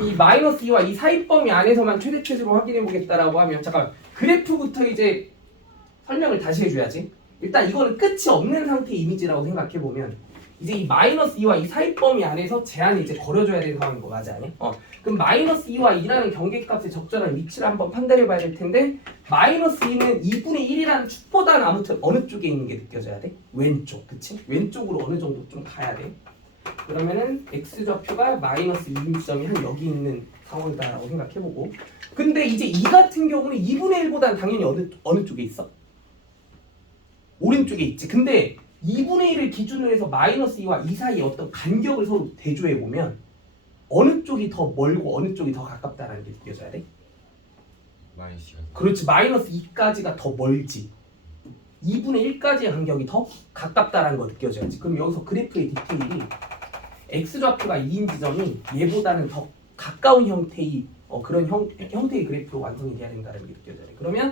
이 마이너스 2와 이 사이범위 안에서만 최대 최소로 확인해 보겠다라고 하면 잠깐 그래프부터 이제 설명을 다시 해줘야지. 일단 이거는 끝이 없는 상태의 이미지라고 생각해 보면 이제 이 마이너스 2와 이 사이범위 안에서 제한이 이제 걸어줘야 되는 상황인 거 맞아 아니? 그럼 마이너스 2와 2라는 경계값의 적절한 위치를 한번 판단해 봐야 될 텐데 마이너스 2는 2분의 1이라는 축보다는 아무튼 어느 쪽에 있는 게 느껴져야 돼? 왼쪽, 그치? 왼쪽으로 어느 정도 좀 가야 돼. 그러면은 x좌표가 마이너스 2인 지점이 한 여기 있는 상황이다라고 생각해보고 근데 이제 이 같은 경우는 2분의 1보다는 당연히 어느 쪽에 있어? 오른쪽에 있지. 근데 2분의 1을 기준으로 해서 마이너스 2와 2 사이에 어떤 간격을 서로 대조해보면 어느 쪽이 더 멀고 어느 쪽이 더 가깝다는 게 느껴져야 돼? 마이너스가. 그렇지. 마이너스 2까지가 더 멀지. 2분의 1까지의 간격이 더 가깝다는 거 느껴져야지. 그럼 여기서 그래프의 디테일이 x좌표가 2인 지점이 얘보다는 더 가까운 형태의 그런 형태의 그래프로 완성이 돼야 된다는 게 느껴져야 돼. 그러면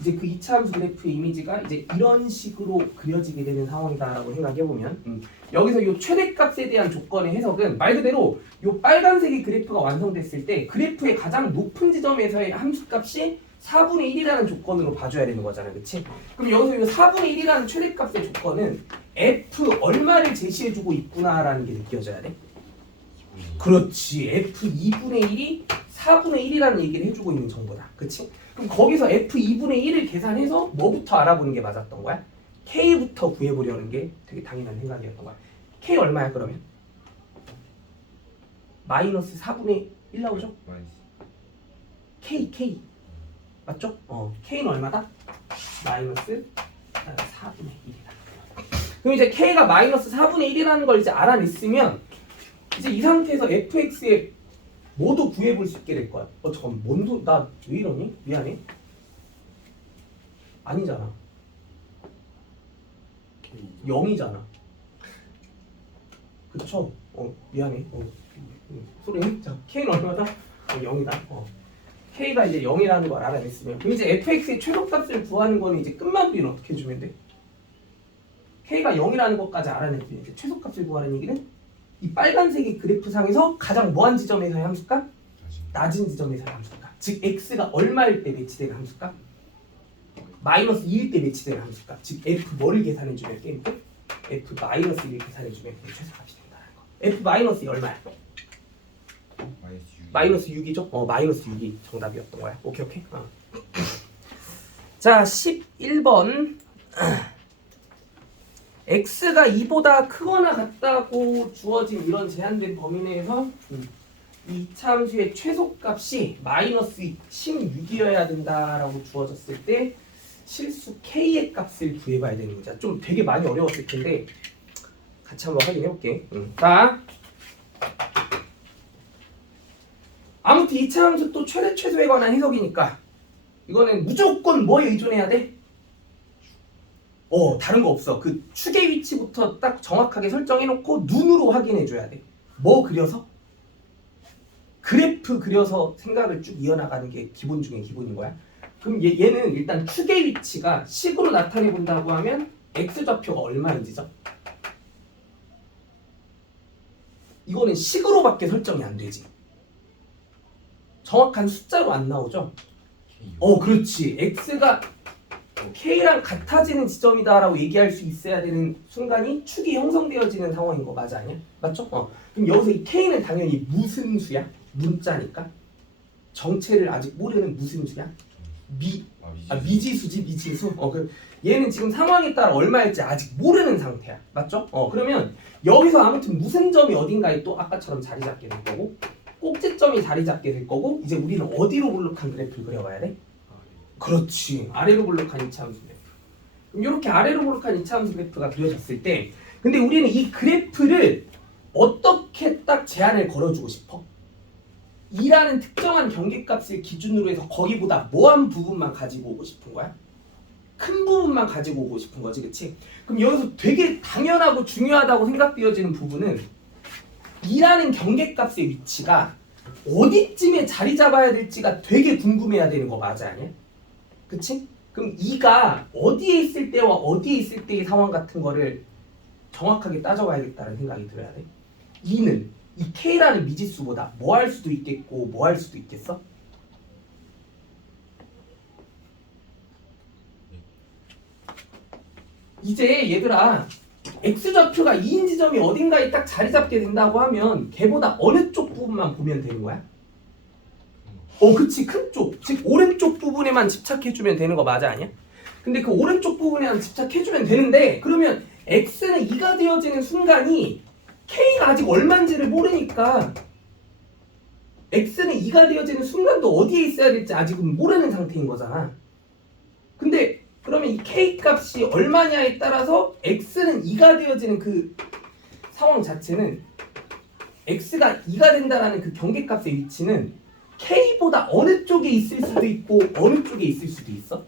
이제 그 이차함수 그래프의 이미지가 이제 이런 식으로 그려지게 되는 상황이다라고 생각해보면 여기서 이 최대값에 대한 조건의 해석은 말 그대로 이 빨간색의 그래프가 완성됐을 때 그래프의 가장 높은 지점에서의 함수값이 4분의 1이라는 조건으로 봐줘야 되는 거잖아요. 그치? 그럼 여기서 이 4분의 1이라는 최대값의 조건은 f 얼마를 제시해주고 있구나라는 게 느껴져야 돼. 그렇지. f 2분의 1이 4분의 1이라는 얘기를 해주고 있는 정보다. 그치? 그럼 거기서 f 2분의 1을 계산해서 뭐부터 알아보는 게 맞았던 거야? k부터 구해보려는 게 되게 당연한 생각이었던 거야. k 얼마야 그러면? 마이너스 4분의 1 나오죠? 마이너스. k 맞죠? k는 얼마다? 마이너스 4분의 1이다. 그럼 이제 k가 마이너스 4분의 1이라는 걸 이제 알아냈으면 이제 이 상태에서 fx의 모두 구해볼 수 있게 될 거야. 잠깐 나 왜 이러니? 미안해. 아니잖아. 0이잖아. 그쵸? 미안해. 소리. 자, k는 얼마다? 0이다. k가 이제 0이라는 걸 알아냈으면 그럼 이제 fx의 최소값을 구하는 거는 이제 끝마무리는 어떻게 해주면 돼? k가 0이라는 것까지 알아냈더니 이제 최소값을 구하는 얘기는 이 빨간색의 그래프상에서 가장 뭐한 지점에서의 함수값? 낮은 지점에서의 함수값. 즉 x가 얼마일 때 매치되는 함수값? 마이너스 2일 때 매치되는 함수값. 즉 f 뭐를 계산해주면 게임 끝? f 마이너스 1을 계산해주면 최소값이 된다는 거. f 마이너스 2 얼마야? 마이너스 6이죠? 마이너스 6이 정답이었던 거야. 오케이. 자, 11번. x가 2보다 크거나 같다고 주어진 이런 제한된 범위 내에서 이 이차함수의 최소값이 마이너스 16이어야 된다라고 주어졌을 때 실수 k의 값을 구해봐야 되는 거죠. 좀 되게 많이 어려웠을 텐데 같이 한번 확인해 볼게. 자, 아무튼 이차함수 또 최대 최소에 관한 해석이니까 이거는 무조건 뭐에 의존해야 돼? 다른 거 없어. 그 축의 위치부터 딱 정확하게 설정해놓고 눈으로 확인해줘야 돼. 뭐 그려서? 그래프 그려서 생각을 쭉 이어나가는 게 기본 중에 기본인 거야. 그럼 얘는 일단 축의 위치가 식으로 나타내 본다고 하면 x좌표가 얼마인지죠? 이거는 식으로밖에 설정이 안 되지. 정확한 숫자로 안 나오죠? 그렇지. x가 k랑 같아지는 지점이다라고 얘기할 수 있어야 되는 순간이 축이 형성되어지는 상황인 거 맞아 아니야? 맞죠? 그럼 여기서 이 k는 당연히 무슨 수야? 문자니까. 정체를 아직 모르는 무슨 수야? 미지수지 미지수. 얘는 지금 상황에 따라 얼마일지 아직 모르는 상태야. 맞죠? 그러면 여기서 아무튼 무슨 점이 어딘가에 또 아까처럼 자리 잡게 될 거고 꼭지점이 자리 잡게 될 거고 이제 우리는 어디로 볼록한 그래프를 그려봐야 돼? 그렇지. 아래로 볼록한 이차함수 그래프. 그럼 이렇게 아래로 볼록한 이차함수 그래프가 그려졌을 때 근데 우리는 이 그래프를 어떻게 딱 제한을 걸어주고 싶어? 2라는 특정한 경계값을 기준으로 해서 거기보다 뭐한 부분만 가지고 오고 싶은 거야? 큰 부분만 가지고 오고 싶은 거지, 그치? 그럼 여기서 되게 당연하고 중요하다고 생각되어지는 부분은 2라는 경계값의 위치가 어디쯤에 자리 잡아야 될지가 되게 궁금해야 되는 거 맞아, 아니야? 그치? 그럼 2가 어디에 있을 때와 어디에 있을 때의 상황 같은 거를 정확하게 따져봐야겠다는 생각이 들어야 돼. 2는 이 K라는 미지수보다 뭐 할 수도 있겠고 뭐 할 수도 있겠어? 이제 얘들아 X좌표가 2인 지점이 어딘가에 딱 자리 잡게 된다고 하면 걔보다 어느 쪽 부분만 보면 되는 거야? 그치 큰 쪽, 즉 오른쪽 부분에만 집착해주면 되는 거 맞아 아니야? 근데 그 오른쪽 부분에만 집착해주면 되는데 그러면 X는 2가 되어지는 순간이 K가 아직 얼마인지를 모르니까 X는 2가 되어지는 순간도 어디에 있어야 될지 아직은 모르는 상태인 거잖아. 근데 그러면 이 K 값이 얼마냐에 따라서 X는 2가 되어지는 그 상황 자체는 X가 2가 된다라는 그 경계값의 위치는 K보다 어느 쪽에 있을 수도 있고 어느 쪽에 있을 수도 있어?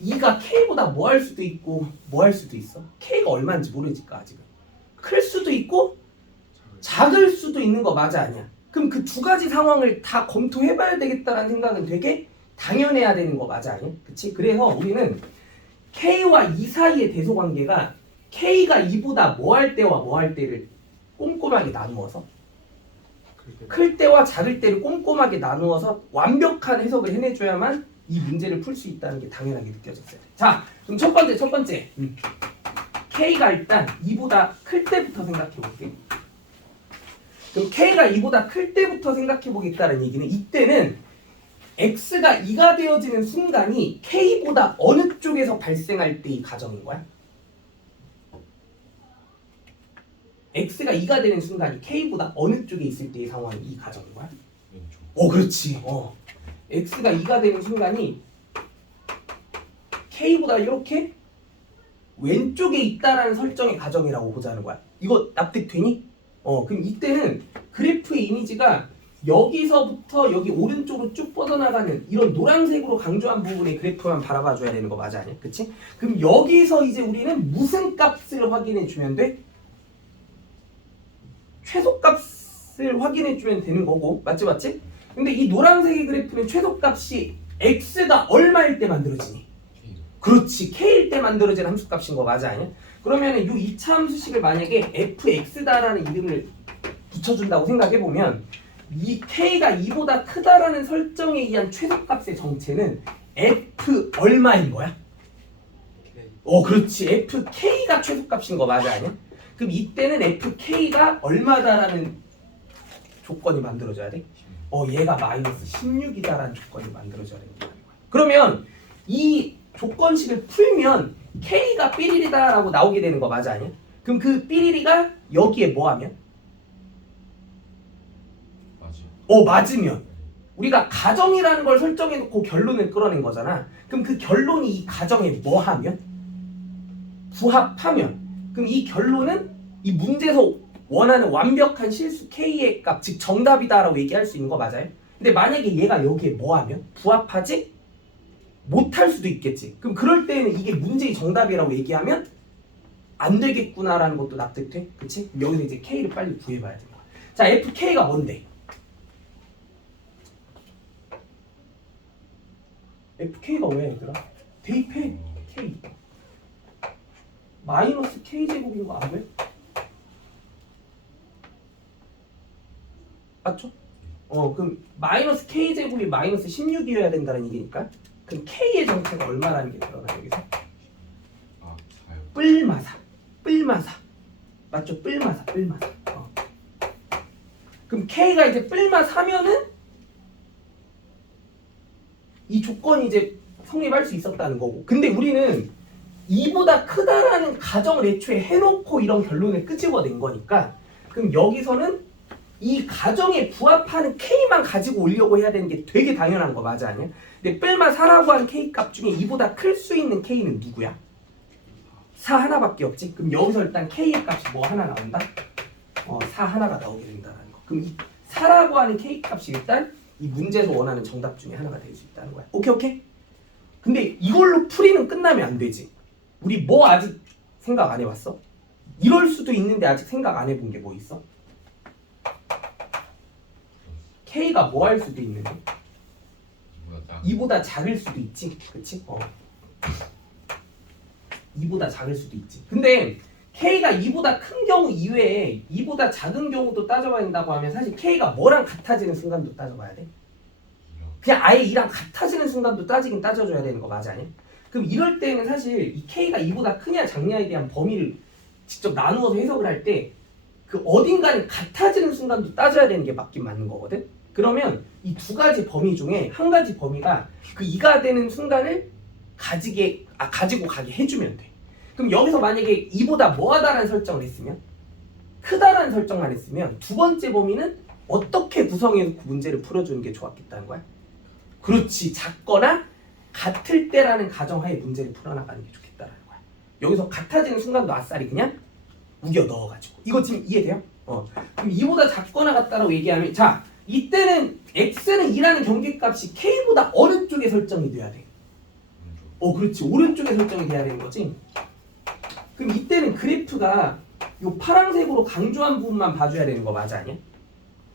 E가 K보다 뭐 할 수도 있고 뭐 할 수도 있어? K가 얼마인지 모르니까 아직은 클 수도 있고 작을 수도 있는 거 맞아 아니야? 그럼 그 두 가지 상황을 다 검토해봐야 되겠다라는 생각은 되게 당연해야 되는 거 맞아 아니야? 그치? 그래서 우리는 K와 2 사이의 대소관계가 K가 2보다 뭐 할 때와 뭐 할 때를 꼼꼼하게 나누어서 클 때와 작을 때를 꼼꼼하게 나누어서 완벽한 해석을 해내줘야만 이 문제를 풀 수 있다는 게 당연하게 느껴졌어요. 자, 그럼 첫 번째. K가 일단 2보다 클 때부터 생각해 볼게. 그럼 K가 2보다 클 때부터 생각해 보겠다는 얘기는 이때는 X가 2가 되어지는 순간이 K보다 어느 쪽에서 발생할 때의 가정인 거야? X가 2가 되는 순간이 K보다 어느 쪽에 있을 때의 상황이 이 가정인 거야? 왼쪽. 그렇지. X가 2가 되는 순간이 K보다 이렇게 왼쪽에 있다라는 설정의 가정이라고 보자는 거야. 이거 납득되니? 그럼 이때는 그래프의 이미지가 여기서부터 여기 오른쪽으로 쭉 뻗어나가는 이런 노란색으로 강조한 부분의 그래프만 바라봐 줘야 되는 거 맞아 아니야? 그치? 그럼 여기서 이제 우리는 무슨 값을 확인해 주면 돼? 최소값을 확인해 주면 되는 거고 맞지? 근데 이 노란색의 그래프는 최소값이 x가 얼마일 때 만들어지니? 그렇지, k일 때 만들어지는 함수값인 거 맞아 아니야? 그러면 이 2차 함수식을 만약에 fx다라는 이름을 붙여준다고 생각해보면 이 k가 2보다 크다라는 설정에 의한 최소값의 정체는 f 얼마인 거야? 그렇지, fk가 최소값인 거 맞아 아니야? 그럼 이때는 fk가 얼마다라는 조건이 만들어져야 돼? 얘가 마이너스 16이다라는 조건이 만들어져야 되는 거야. 그러면 이 조건식을 풀면 k가 삐리리다라고 나오게 되는 거 맞아 아니야? 그럼 그 삐리리가 여기에 뭐 하면? 맞으면 우리가 가정이라는 걸 설정해놓고 결론을 끌어낸 거잖아. 그럼 그 결론이 이 가정에 뭐 하면? 부합하면. 그럼 이 결론은 이 문제에서 원하는 완벽한 실수 K의 값, 즉 정답이다라고 얘기할 수 있는 거 맞아요? 근데 만약에 얘가 여기에 뭐 하면? 부합하지? 못할 수도 있겠지. 그럼 그럴 때는 이게 문제의 정답이라고 얘기하면 안 되겠구나라는 것도 납득돼? 그치? 여기서 이제 K를 빨리 구해봐야 돼. 자, FK가 뭔데? FK가 왜 얘들아? 대입해. K. 마이너스 K제곱인 거 안 돼? 맞죠? 그럼 마이너스 K제곱이 마이너스 16이어야 된다는 얘기니까 그럼 K의 정체가 얼마라는 게 들어가 여기서? 아, 4요. 뿔마사 맞죠? 뿔마사 그럼 K가 이제 뿔마사면은 이 조건이 이제 성립할 수 있었다는 거고 근데 우리는 2보다 크다라는 가정을 애초에 해놓고 이런 결론을 끄집어낸 거니까 그럼 여기서는 이 가정에 부합하는 K만 가지고 오려고 해야 되는 게 되게 당연한 거 맞아 아니야? 근데 뿔마사라고 하는 K 값 중에 2보다 클 수 있는 K는 누구야? 4 하나밖에 없지? 그럼 여기서 일단 K의 값이 뭐 하나 나온다? 4 하나가 나오게 된다는 거. 그럼 이 4라고 하는 K 값이 일단 이 문제에서 원하는 정답 중에 하나가 될 수 있다는 거야. 오케이? 근데 이걸로 풀이는 끝나면 안 되지. 우리 뭐 아직 생각 안 해봤어? 이럴 수도 있는데 아직 생각 안 해본 게 뭐 있어? K가 뭐 할 수도 있는데? 2보다 작을 수도 있지. 그치? 2보다 작을 수도 있지. 근데 K가 2보다 큰 경우 이외에 2보다 작은 경우도 따져봐야 된다고 하면 사실 K가 뭐랑 같아지는 순간도 따져봐야 돼. 그냥 아예 2랑 같아지는 순간도 따지긴 따져줘야 되는 거 맞아 아니야? 그럼 이럴 때는 사실 이 K가 2보다 크냐 작냐에 대한 범위를 직접 나누어서 해석을 할 때 그 어딘가는 같아지는 순간도 따져야 되는 게 맞긴 맞는 거거든? 그러면 이 두 가지 범위 중에 한 가지 범위가 그 2가 되는 순간을 가지고 가게 해주면 돼. 그럼 여기서 만약에 2보다 뭐하다라는 설정을 했으면 크다라는 설정만 했으면 두 번째 범위는 어떻게 구성해서 문제를 풀어주는 게 좋았겠다는 거야? 그렇지. 작거나 같을 때라는 가정하에 문제를 풀어나가는 게 좋겠다는 거야. 여기서 같아지는 순간도 아싸리 그냥 우겨 넣어가지고 이거 지금 이해돼요? 그럼 2보다 작거나 같다라고 얘기하면 자 이때는 x는 2라는 경계값이 k보다 어느 쪽에 설정이 돼야 돼? 그렇지. 오른쪽에 설정이 돼야 되는 거지. 그럼 이때는 그래프가 요 파란색으로 강조한 부분만 봐줘야 되는 거 맞아 아니야?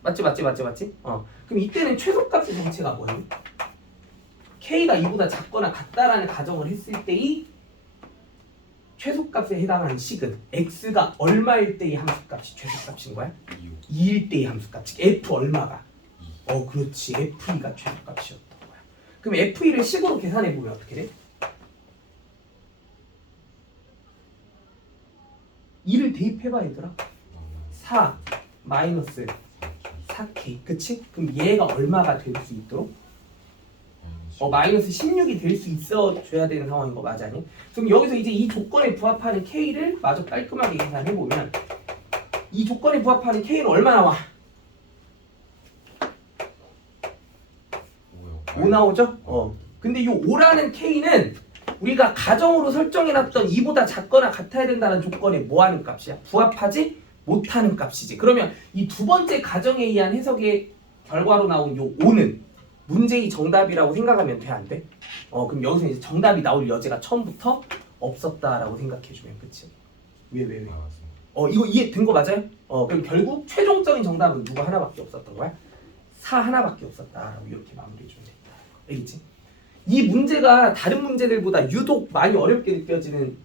맞지? 그럼 이때는 최소값의 정체가 뭐예요? k가 2보다 작거나 같다라는 가정을 했을 때의 최소값에 해당하는 식은 x가 얼마일 때의 함수값이 최소값인 거야? 2일 때의 함수값. f 얼마가? 그렇지. f2가 최소값이었던 거야. 그럼 f2를 식으로 계산해 보면 어떻게 돼? 2를 대입해봐 얘들아. 4 마이너스 4k 그치? 그럼 얘가 얼마가 될 수 있도록? 마이너스 16이 될 수 있어줘야 되는 상황인 거 맞아 아니? 그럼 여기서 이제 이 조건에 부합하는 K를 마저 깔끔하게 계산해보면 이 조건에 부합하는 K는 얼마 나와? 5 나오죠? 근데 이 5라는 K는 우리가 가정으로 설정해놨던 2보다 작거나 같아야 된다는 조건에 뭐 하는 값이야? 부합하지 못하는 값이지. 그러면 이 두 번째 가정에 의한 해석의 결과로 나온 이 5는 문제의 정답이라고 생각하면 돼, 안 돼? 그럼 여기서 이제 정답이 나올 여지가 처음부터 없었다라고 생각해주면 끝이. 왜? 이거 이해된 거 맞아요? 그럼 결국 최종적인 정답은 누구 하나밖에 없었던 거야? 4 하나밖에 없었다라고 이렇게 마무리해주면 된다. 알겠지? 이 문제가 다른 문제들보다 유독 많이 어렵게 느껴지는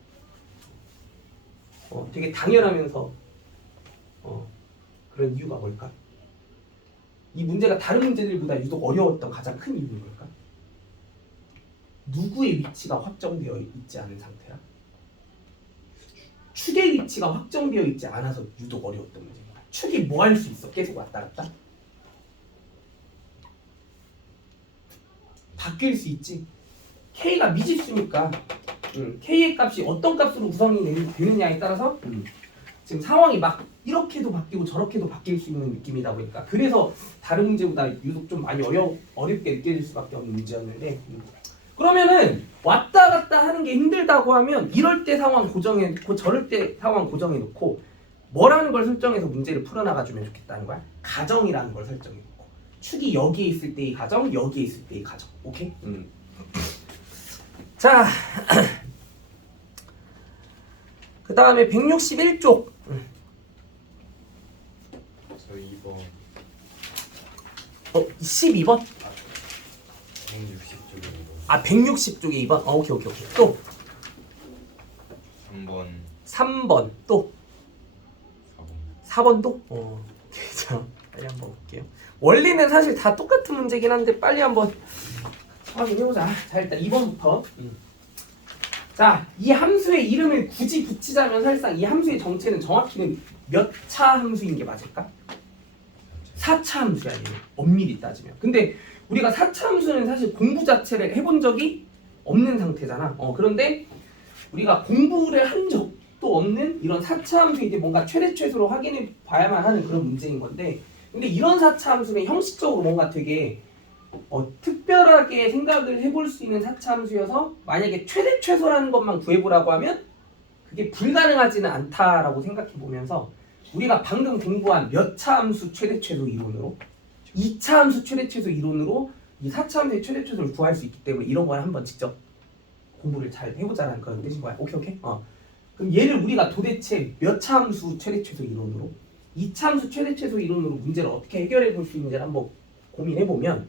되게 당연하면서 그런 이유가 뭘까? 이 문제가 다른 문제들보다 유독 어려웠던 가장 큰 이유는 뭘까? 누구의 위치가 확정되어 있지 않은 상태라? 축의 위치가 확정되어 있지 않아서 유독 어려웠던 문제인 거야. 축이 뭐 할 수 있어? 계속 왔다 갔다? 바뀔 수 있지. K가 미집수니까 K의 값이 어떤 값으로 구성이 되느냐에 따라서 지금 상황이 막 이렇게도 바뀌고 저렇게도 바뀔 수 있는 느낌이다 보니까 그래서 다른 문제보다 유독 좀 많이 어렵게 느껴질 수밖에 없는 문제였는데 그러면은 왔다 갔다 하는 게 힘들다고 하면 이럴 때 상황 고정해 놓고 저럴 때 상황 고정해 놓고 뭐라는 걸 설정해서 문제를 풀어나가주면 좋겠다는 거야. 가정이라는 걸 설정해놓고 축이 여기에 있을 때의 가정, 여기에 있을 때의 가정. 오케이? 자, 그 다음에 161쪽. 저 2번 12번? 160쪽에 2번 아, 160쪽에 2번? 오케이. 또 3번 3번. 또 4번 4번도? 자, 빨리 한번 볼게요. 원리는 사실 다 똑같은 문제긴 한데 빨리 한번 확인해보자. 자, 일단 2번부터. 자, 이 함수의 이름을 굳이 붙이자면 사실상 이 함수의 정체는 정확히는 몇 차 함수인 게 맞을까? 4차 함수야, 얘는. 엄밀히 따지면. 근데 우리가 4차 함수는 사실 공부 자체를 해본 적이 없는 상태잖아. 그런데 우리가 공부를 한 적도 없는 이런 4차 함수 이제 뭔가 최대 최소로 확인해 봐야만 하는 그런 문제인 건데, 근데 이런 4차 함수는 형식적으로 뭔가 되게 특별하게 생각을 해볼 수 있는 4차 함수여서 만약에 최대 최소라는 것만 구해보라고 하면 그게 불가능하지는 않다라고 생각해 보면서 우리가 방금 공부한 몇 차 함수 최대 최소 이론으로 2차 함수 최대 최소 이론으로 이 4차 함수의 최대 최소를 구할 수 있기 때문에 이런 걸 한번 직접 공부를 잘 해보자는 그런 뜻인 거야. 오케이. 그럼 얘를 우리가 도대체 몇 차 함수 최대 최소 이론으로 2차 함수 최대 최소 이론으로 문제를 어떻게 해결해 볼 수 있는지를 한번 고민해 보면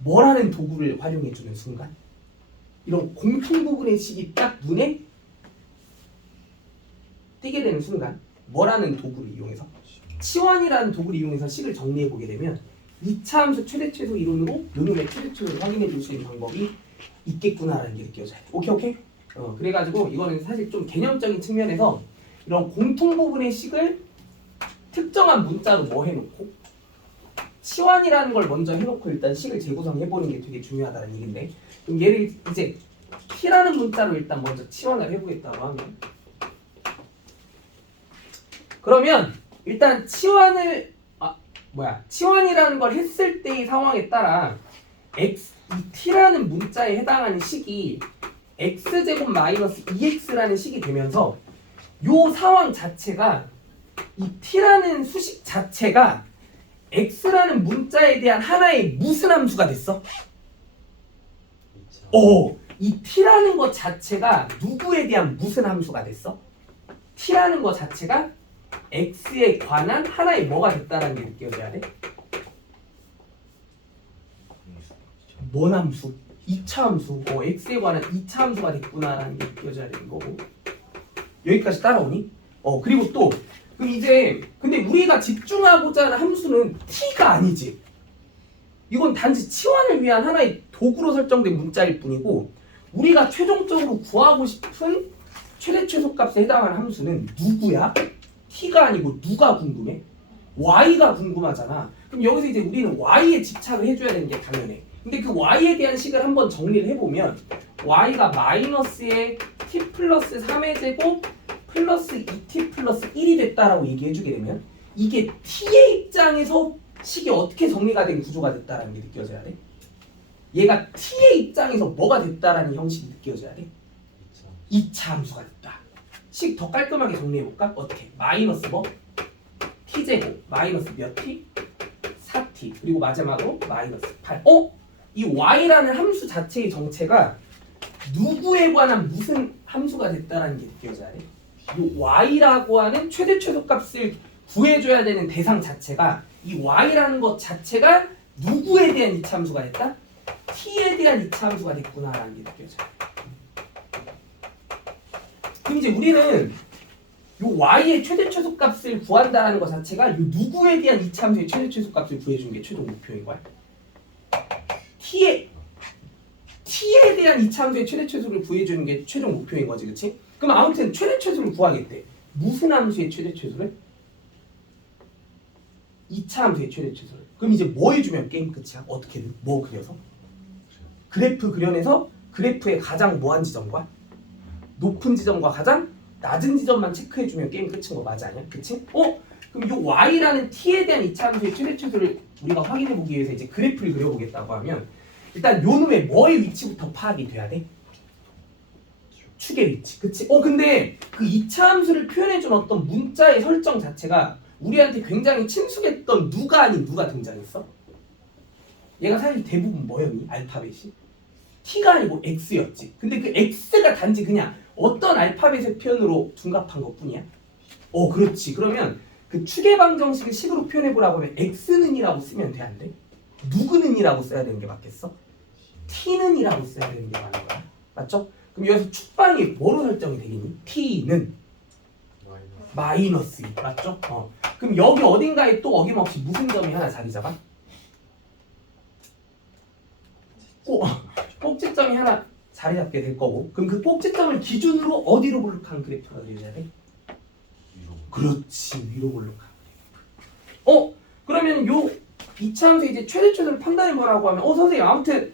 뭐라는 도구를 활용해 주는 순간 이런 공통 부분의 식이 딱 눈에 띄게 되는 순간 뭐라는 도구를 이용해서 치환이라는 도구를 이용해서 식을 정리해 보게 되면 2차 함수 최대 최소 이론으로 요놈의 최대 최소를 확인해 줄 수 있는 방법이 있겠구나라는 게 느껴져요. 오케이. 그래가지고 이거는 사실 좀 개념적인 측면에서 이런 공통 부분의 식을 특정한 문자로 뭐 해놓고 치환이라는 걸 먼저 해놓고 일단 식을 재구성해보는 게 되게 중요하다는 얘기인데, 그럼 얘를 이제 t라는 문자로 일단 먼저 치환을 해보겠다고 하면, 그러면 일단 치환이라는 걸 했을 때의 상황에 따라 이 t라는 문자에 해당하는 식이 x제곱 마이너스 2x라는 식이 되면서 요 상황 자체가 이 t라는 수식 자체가 x라는 문자에 대한 하나의 무슨 함수가 됐어? 이 t라는 것 자체가 누구에 대한 무슨 함수가 됐어? t라는 것 자체가 x에 관한 하나의 뭐가 됐다라는 게 느껴져야 돼? 뭔 함수? 2차 함수. x에 관한 2차 함수가 됐구나라는 게 느껴져야 되는 거고. 여기까지 따라오니? 그리고 또 그럼 이제 근데 우리가 집중하고자 하는 함수는 t가 아니지. 이건 단지 치환을 위한 하나의 도구로 설정된 문자일 뿐이고, 우리가 최종적으로 구하고 싶은 최대 최소값에 해당하는 함수는 누구야? t가 아니고 누가 궁금해? y가 궁금하잖아. 그럼 여기서 이제 우리는 y에 집착을 해줘야 되는 게 당연해. 근데 그 y에 대한 식을 한번 정리를 해보면 y가 마이너스의 t 플러스 3의 제곱 플러스 2t 플러스 1이 됐다라고 얘기해주게 되면 이게 t의 입장에서 식이 어떻게 정리가 된 구조가 됐다라는 게 느껴져야 돼. 얘가 t의 입장에서 뭐가 됐다라는 형식이 느껴져야 돼. 2차 함수가 됐다. 식 더 깔끔하게 정리해볼까? 어떻게? 마이너스 뭐? t제곱 마이너스 몇 t? 4t 그리고 마지막으로 마이너스 8. 이 y라는 함수 자체의 정체가 누구에 관한 무슨 함수가 됐다라는 게 느껴져야 돼. 이 y라고 하는 최대 최소값을 구해줘야 되는 대상 자체가 이 y라는 것 자체가 누구에 대한 2차 함수가 됐다? t에 대한 2차 함수가 됐구나라는 게 느껴져요. 그럼 이제 우리는 요 y의 최대 최소값을 구한다는 것 자체가 요 누구에 대한 2차 함수의 최대 최소값을 구해주는 게 최종 목표인 거야. t에 대한 2차 함수의 최대 최소를 구해주는 게 최종 목표인 거지, 그치? 그럼 아무튼 최대 최소를 구하겠대. 무슨 함수의 최대 최소를? 2차 함수의 최대 최소를. 그럼 이제 뭐 해주면 게임 끝이야? 어떻게든 뭐 그려서? 그래프 그려내서 그래프의 가장 뭐한 지점과 높은 지점과 가장 낮은 지점만 체크해주면 게임 끝인 거 맞아 아니야? 그치? 그럼 이 y라는 t에 대한 2차 함수의 최대 최소를 우리가 확인해보기 위해서 이제 그래프를 그려보겠다고 하면 일단 요 놈의 뭐의 위치부터 파악이 돼야 돼? 축의 위치. 그치? 근데 그 이차 함수를 표현해준 어떤 문자의 설정 자체가 우리한테 굉장히 친숙했던 누가 아닌 누가 등장했어? 얘가 사실 대부분 뭐였니? 알파벳이? T가 아니고 X였지. 근데 그 X가 단지 그냥 어떤 알파벳의 표현으로 둔갑한 것뿐이야. 그렇지. 그러면 그 축의 방정식을 식으로 표현해보라고 하면 X는이라고 쓰면 돼, 안 돼? 누구는이라고 써야 되는 게 맞겠어? T는이라고 써야 되는 게 맞는 거야. 맞죠? 그럼 여기서 축방이 뭐로 설정이 되겠니? T는 마이너스 2. 맞죠? 그럼 여기 어딘가에 또 어김없이 무슨 점이 하나 자리 잡아? 꼭지점이 하나 자리 잡게 될 거고, 그럼 그 꼭지점을 기준으로 어디로 볼록한 그래프가 그려져야 돼? 그렇지, 위로 볼록한 그래프. 그러면 요 이차함수 이제 최대초를 판단해 보라고 하면 선생님 아무튼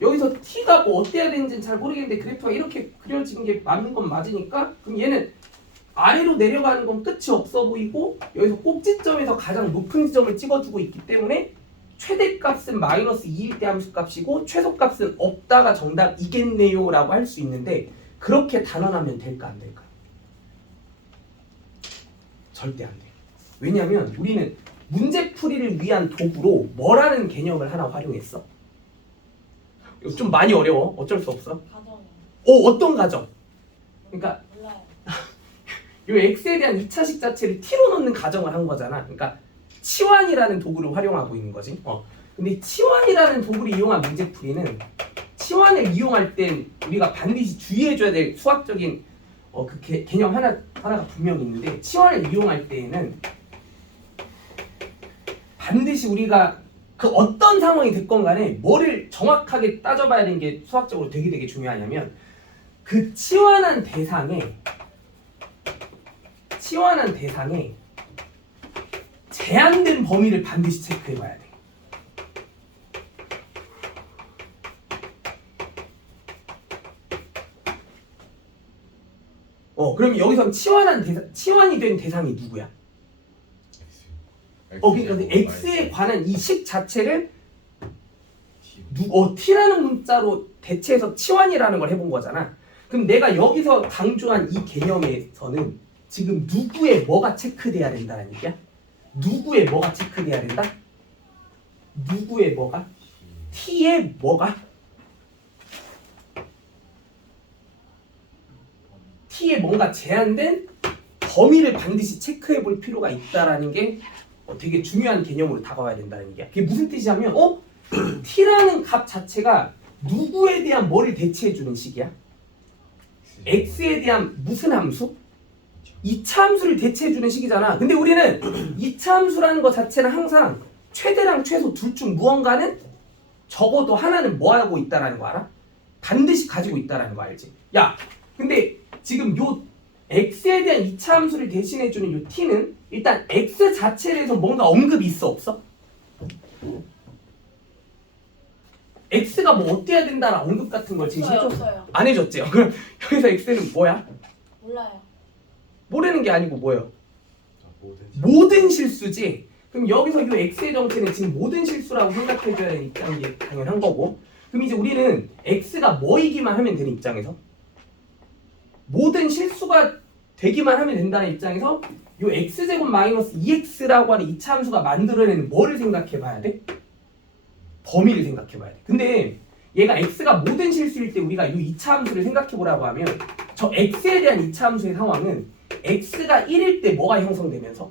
여기서 t가 뭐 어때야 되는지는 잘 모르겠는데 그래프가 이렇게 그려지는 게 맞는 건 맞으니까, 그럼 얘는 아래로 내려가는 건 끝이 없어 보이고 여기서 꼭지점에서 가장 높은 지점을 찍어주고 있기 때문에 최대값은 마이너스 2일 때 함수값이고 최소값은 없다가 정답이겠네요 라고 할 수 있는데, 그렇게 단언하면 될까 안 될까? 절대 안 돼요. 왜냐하면 우리는 문제풀이를 위한 도구로 뭐라는 개념을 하나 활용했어? 이거 좀 많이 어려워. 어쩔 수 없어. 가정이요. 어떤 가정? 그러니까 몰라요. 요 x에 대한 2차식 자체를 t로 놓는 가정을 한 거잖아. 그러니까 치환이라는 도구를 활용하고 있는 거지. 근데 치환이라는 도구를 이용한 문제풀이는, 치환을 이용할 땐 우리가 반드시 주의해줘야 될 수학적인 그 개념 하나가 분명히 있는데, 치환을 이용할 때에는 반드시 우리가 그 어떤 상황이 됐건 간에 뭐를 정확하게 따져봐야 되는 게 수학적으로 되게 중요하냐면, 그 치환한 대상에 제한된 범위를 반드시 체크해봐야 돼. 그럼 여기서 치환이 된 대상이 누구야? 그러니까 x에 관한 이 식 자체를 t라는 문자로 대체해서 치환이라는 걸 해본 거잖아. 그럼 내가 여기서 강조한 이 개념에서는 지금 누구의 뭐가 체크돼야 된다는 얘기야? 누구의 뭐가 체크돼야 된다? 누구의 뭐가? t의 뭐가? t의 뭔가 제한된 범위를 반드시 체크해 볼 필요가 있다라는 게 되게 중요한 개념으로 다가와야 된다는 얘기야. 그게 무슨 뜻이냐면 t라는 값 자체가 누구에 대한 뭐를 대체해 주는 식이야? x에 대한 무슨 함수? 2차 함수를 대체해 주는 식이잖아. 근데 우리는 2차 함수라는 것 자체는 항상 최대랑 최소 둘 중 무언가는 적어도 하나는 뭐 하고 있다라는 거 알아? 반드시 가지고 있다라는 거 알지? 야, 근데 지금 요 x에 대한 2차 함수를 대신해 주는 요 t는 일단 x 자체에 대해서 뭔가 언급이 있어 없어? x가 뭐 어때야 된다는 언급 같은 걸 제시해줘? 없어요. 안 해줬지? 그럼 여기서 x는 뭐야? 몰라요. 모르는 게 아니고 뭐예요? 모든 실수지. 그럼 여기서 이 x의 정체는 지금 모든 실수라고 생각해줘야 되는 입장인 게 당연한 거고, 그럼 이제 우리는 x가 뭐이기만 하면 되는 입장에서, 모든 실수가 되기만 하면 된다는 입장에서 이 x제곱 마이너스 2x라고 하는 2차 함수가 만들어내는 뭐를 생각해 봐야 돼? 범위를 생각해 봐야 돼. 근데 얘가 x가 모든 실수일 때 우리가 이 2차 함수를 생각해 보라고 하면, 저 x에 대한 2차 함수의 상황은 x가 1일 때 뭐가 형성되면서?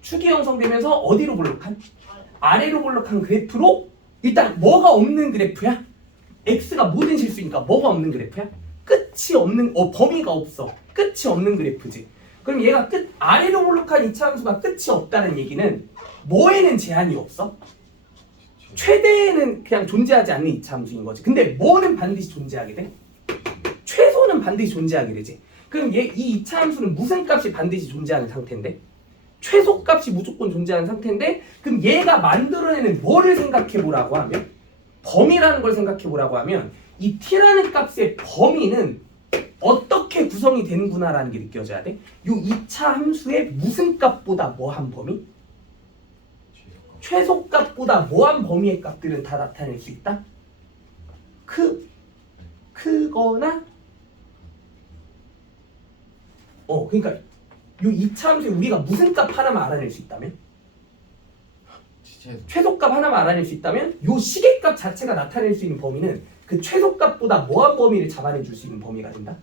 축이 형성되면서 어디로 볼록한? 아래로 볼록한 그래프로, 일단 뭐가 없는 그래프야? x가 모든 실수니까 뭐가 없는 그래프야? 끝이 없는, 범위가 없어. 끝이 없는 그래프지. 그럼 얘가 아래로 볼록한 2차 함수가 끝이 없다는 얘기는 뭐에는 제한이 없어? 최대에는 그냥 존재하지 않는 2차 함수인 거지. 근데 뭐는 반드시 존재하게 돼? 최소는 반드시 존재하게 되지. 그럼 이 2차 함수는 무슨 값이 반드시 존재하는 상태인데? 최소값이 무조건 존재하는 상태인데, 그럼 얘가 만들어내는 뭐를 생각해 보라고 하면, 범위라는 걸 생각해 보라고 하면, 이 t라는 값의 범위는 어떻게 구성이 되는구나라는 게 느껴져야 돼. 이 2차 함수의 무슨 값보다 뭐한 범위? 최소값보다 뭐한 범위의 값들은 다 나타낼 수 있다? 크거나 그러니까 요 이차함수에 우리가 무슨 값 하나만 알아낼 수 있다면 최소값 하나만 알아낼 수 있다면 요 시계값 자체가 나타낼 수 있는 범위는 그 최소값보다 뭐한 범위를 잡아내 줄 수 있는 범위가 된다.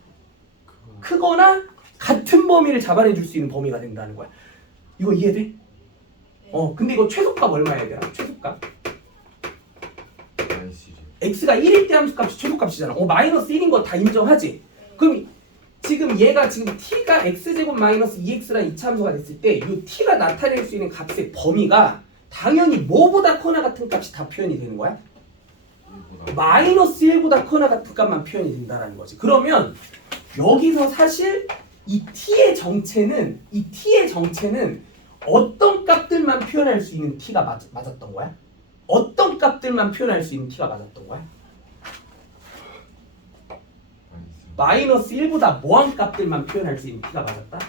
크거나 같은 범위를 잡아내 줄 수 있는 범위가 된다는 거야. 이거 이해돼? 근데 이거 최소값 얼마야 얘들아? 최소값 마이너스 1이요. x가 1일 때 함수값이 최소값이잖아. 마이너스 1인 거 다 인정하지? 그럼 지금 얘가 지금 t가 x제곱 마이너스 2x라는 이차함수가 됐을 때 이 t가 나타낼 수 있는 값의 범위가 당연히 뭐보다 커나 같은 값이 다 표현이 되는 거야? 1보다 마이너스 1보다 커나 같은 값만 표현이 된다는 거지. 그러면 여기서 사실 이 t의 정체는 어떤 값들만 표현할 수 있는 t가 맞았던 거야? 어떤 값들만 표현할 수 있는 t가 맞았던 거야? 마이너스 1보다 뭐한 값들만 표현할 수 있는 t가 맞았다?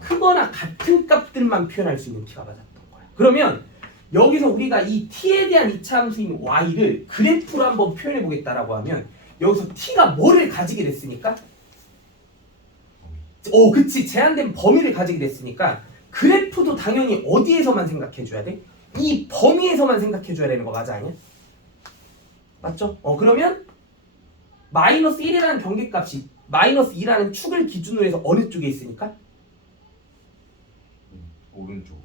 크거나 같은 값들만 표현할 수 있는 t가 맞았던 거야. 그러면 여기서 우리가 이 t에 대한 이차함수인 y를 그래프로 한번 표현해 보겠다라고 하면 여기서 t가 뭐를 가지게 됐으니까? 그치. 제한된 범위를 가지게 됐으니까 그래프도 당연히 어디에서만 생각해 줘야 돼? 이 범위에서만 생각해 줘야 되는 거 맞아 아니야? 맞죠? 그러면 마이너스 1이라는 경계값이 마이너스 2라는 축을 기준으로 해서 어느 쪽에 있으니까?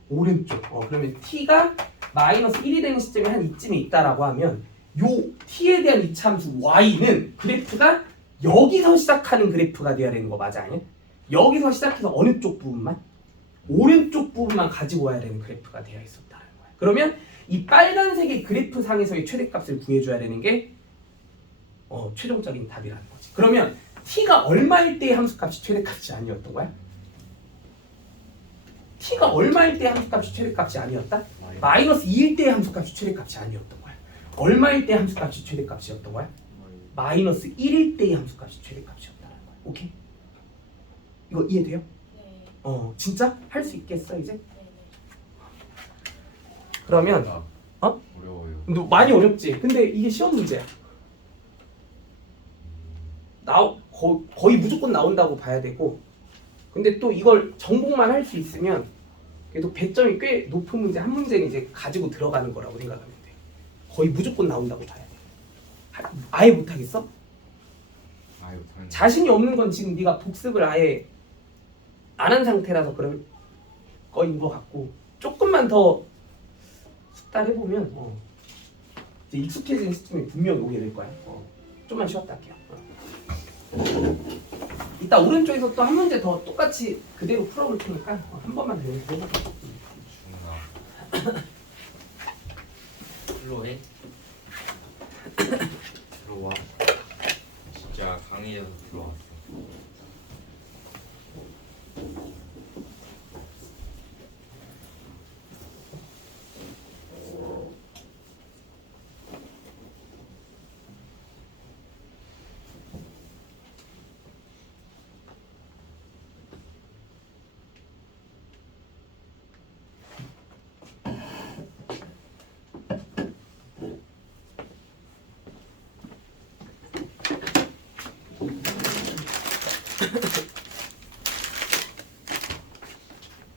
오른쪽. 그러면 t가 마이너스 1이 되는 시점이 한 이쯤에 있다라고 하면 요 t에 대한 이차함수 y는 그래프가 여기서 시작하는 그래프가 돼야 되는 거 맞아 아니야? 여기서 시작해서 어느 쪽 부분만? 오른쪽 부분만 가지고 와야 되는 그래프가 되어 있었다는 거야. 그러면 이 빨간색의 그래프 상에서의 최대값을 구해줘야 되는 게 최종적인 답이라는 거지. 그러면 t가 얼마일 때의 함수값이 최대값이 아니었던 거야? t가 얼마일 때의 함수값이 최대값이 아니었다? 마이너스 2일 때의 함수값이 최대값이 아니었던 거야. 얼마일 때의 함수값이 최대값이었던 거야? 마이너스 1일 때의 함수값이 최대값이었다는 거야. 오케이? 이거 이해돼요? 네. 진짜? 할 수 있겠어 이제? 네. 그러면 어려워요. 너 많이 어렵지? 근데 이게 시험 문제야. 거의 무조건 나온다고 봐야 되고, 근데 또 이걸 정복만 할 수 있으면 그래도 배점이 꽤 높은 문제 한 문제는 이제 가지고 들어가는 거라고 생각하면 돼. 거의 무조건 나온다고 봐야 돼. 아예 못하겠어? 자신이 없는 건 지금 네가 복습을 아예 안 한 상태라서 그럴 거인 것 같고, 조금만 더 숙달해보면 이제 익숙해지는 시점이 분명히 오게 될 거야. 좀만 쉬었다 할게요. 이따 오른쪽에서 또 한 문제 더 똑같이 그대로 풀어볼 테니까 한 번만 더 해봐. 죽나. 플로해? 들어와. 진짜 강의에서 들어왔어.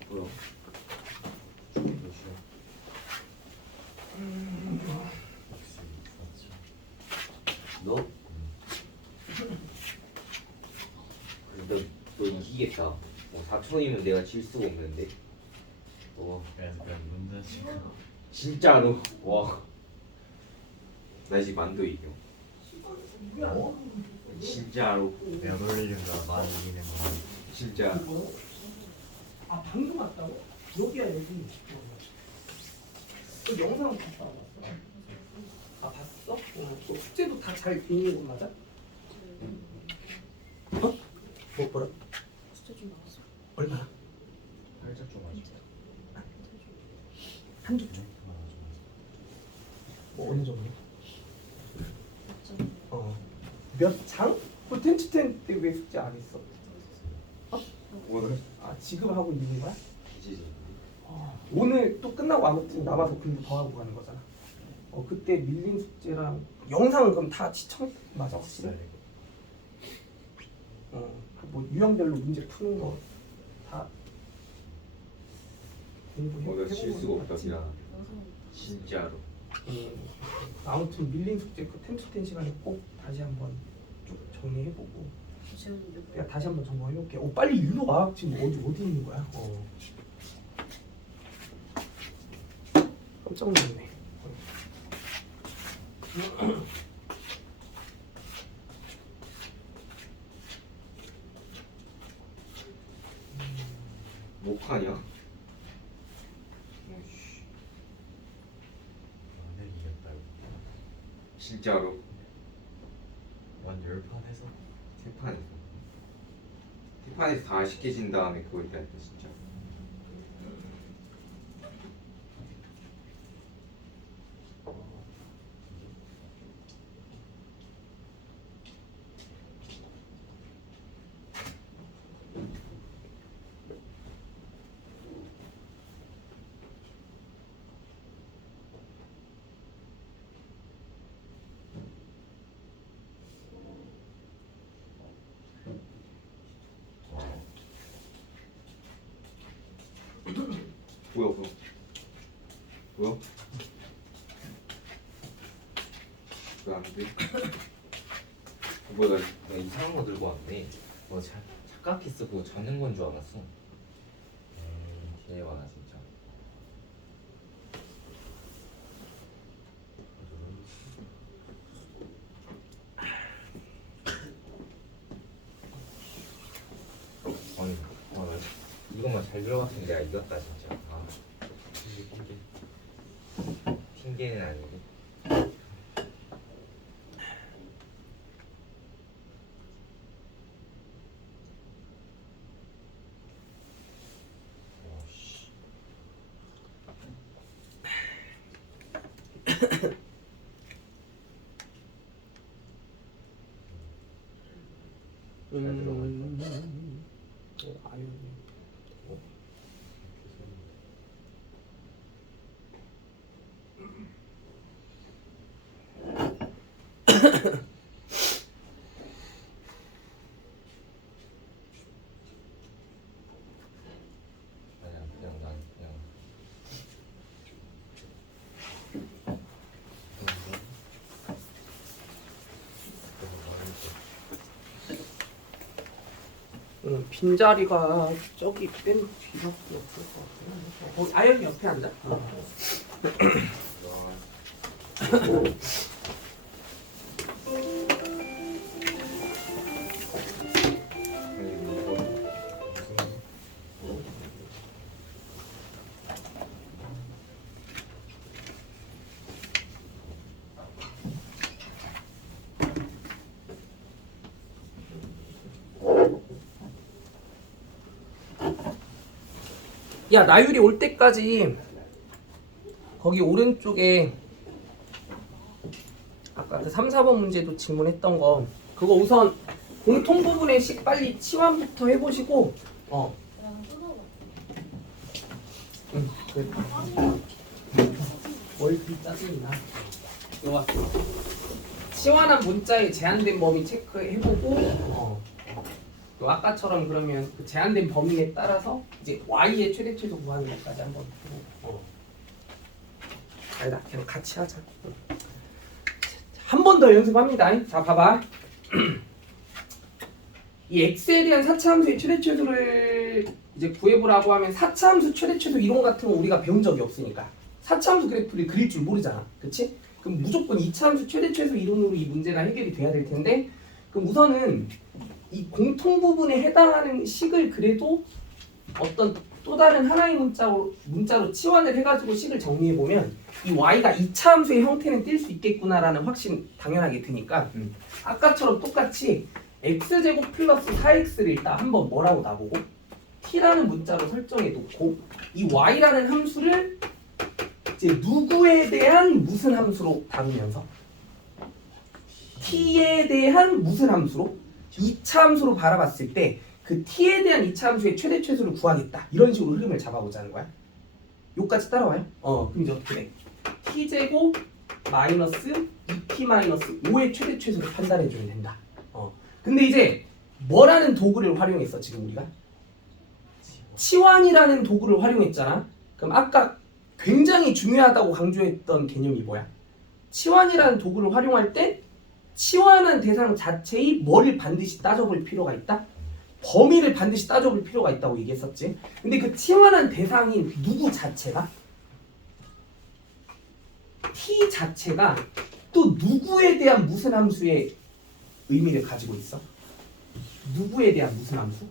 뭐야? 너? 너 이기겠다. 4천이면 내가 질 수가 없는데. 약간 문제 지금. 진짜로. 와. 나 지금 만도 이겨. 진짜로. 내가 놀리는가 많이 이기는 거. 진짜. 방금 왔다고? 여기야 여기. 그 영상 봤다 안 봤어? 봤어? 또 숙제도 다 잘 되는 거 맞아? 뭐라? 진짜 좀 나왔어. 얼마나? 살짝 좀 아쉽다. 한 줄? 뭐 어느 정도? 몇 장? 그 텐치텐 때 왜 숙제 안 했어? 오늘 지금 하고 있는 거야? 이제 오늘 또 끝나고 아무튼 남아서 공부 더 하고 가는 거잖아. 그때 밀린 숙제랑 영상은 그럼 다 시청 맞아 확실히. 뭐 유형별로 문제 푸는 거 다 공부해. 나 질 수가 없다 맞지? 그냥 진짜로. 아무튼 밀린 숙제 그 템투텐 시간에 꼭 다시 한번 쭉 정리해보고 내가 다시 한번 점검해볼게. 빨리 일로 와. 지금 어디 있는 거야? 깜짝 놀랐네. 뭐하냐? 완전 이겼다 이거. 진짜로. 완 열판에서 태판에서 다 쉽게 진 다음에 그거 있다니까 진짜. 뭐야? 왜 안 돼? 뭐야 나 이상한 거 들고 왔네. 착각했어. 그거 잡는 건 줄 알았어. 개와나 진짜. 아니, 이것만 잘 들어갔으면 내가 이겼다 진짜. 핑계는 아니고. 빈자리가 저기 맨 뒤밖에 없을 것 같아. 아연이 옆에 앉아. 야, 나율이 올 때까지 거기 오른쪽에 아까 그 3, 4번 문제도 질문했던 거 그거 우선 공통 부분의 식 빨리 치환부터 해보시고 그래. 뭘 짜증이나 요거 치환한 문자의 제한된 범위 체크해보고 요 아까처럼 그러면 그 제한된 범위에 따라서 이제 y의 최대 최소 구하는 것까지 한번 해보고 아니다 그냥 같이 하자. 한 번 더 연습합니다. 자 봐봐. 이 x에 대한 사차함수의 최대 최소를 이제 구해보라고 하면 사차함수 최대 최소 이론 같은 거 우리가 배운 적이 없으니까 사차함수 그래프를 그릴 줄 모르잖아. 그치? 그럼 무조건 이차함수 최대 최소 이론으로 이 문제가 해결이 돼야 될 텐데 그럼 우선은 이 공통 부분에 해당하는 식을 그래도 어떤 또 다른 하나의 문자로 치환을 해가지고 식을 정리해보면 이 y가 이차함수의 형태는 띌 수 있겠구나라는 확신 당연하게 드니까 아까처럼 똑같이 x제곱 플러스 4x를 일단 한번 뭐라고 나보고 t라는 문자로 설정해 놓고 이 y라는 함수를 이제 누구에 대한 무슨 함수로 다루면서 t에 대한 무슨 함수로 2차 함수로 바라봤을 때 그 t에 대한 2차 함수의 최대 최소를 구하겠다. 이런 식으로 흐름을 잡아보자는 거야. 요까지 따라와요? 그럼 이제 어떻게 돼? t제곱 마이너스 2p 마이너스 5의 최대 최소를 판단해 주면 된다. 근데 이제 뭐라는 도구를 활용했어 지금 우리가? 치환이라는 도구를 활용했잖아. 그럼 아까 굉장히 중요하다고 강조했던 개념이 뭐야? 치환이라는 도구를 활용할 때 치환한 대상 자체의 뭐를 반드시 따져볼 필요가 있다? 범위를 반드시 따져볼 필요가 있다고 얘기했었지. 근데 그 치환한 대상인 누구 자체가 t 자체가 또 누구에 대한 무슨 함수의 의미를 가지고 있어? 누구에 대한 무슨 함수?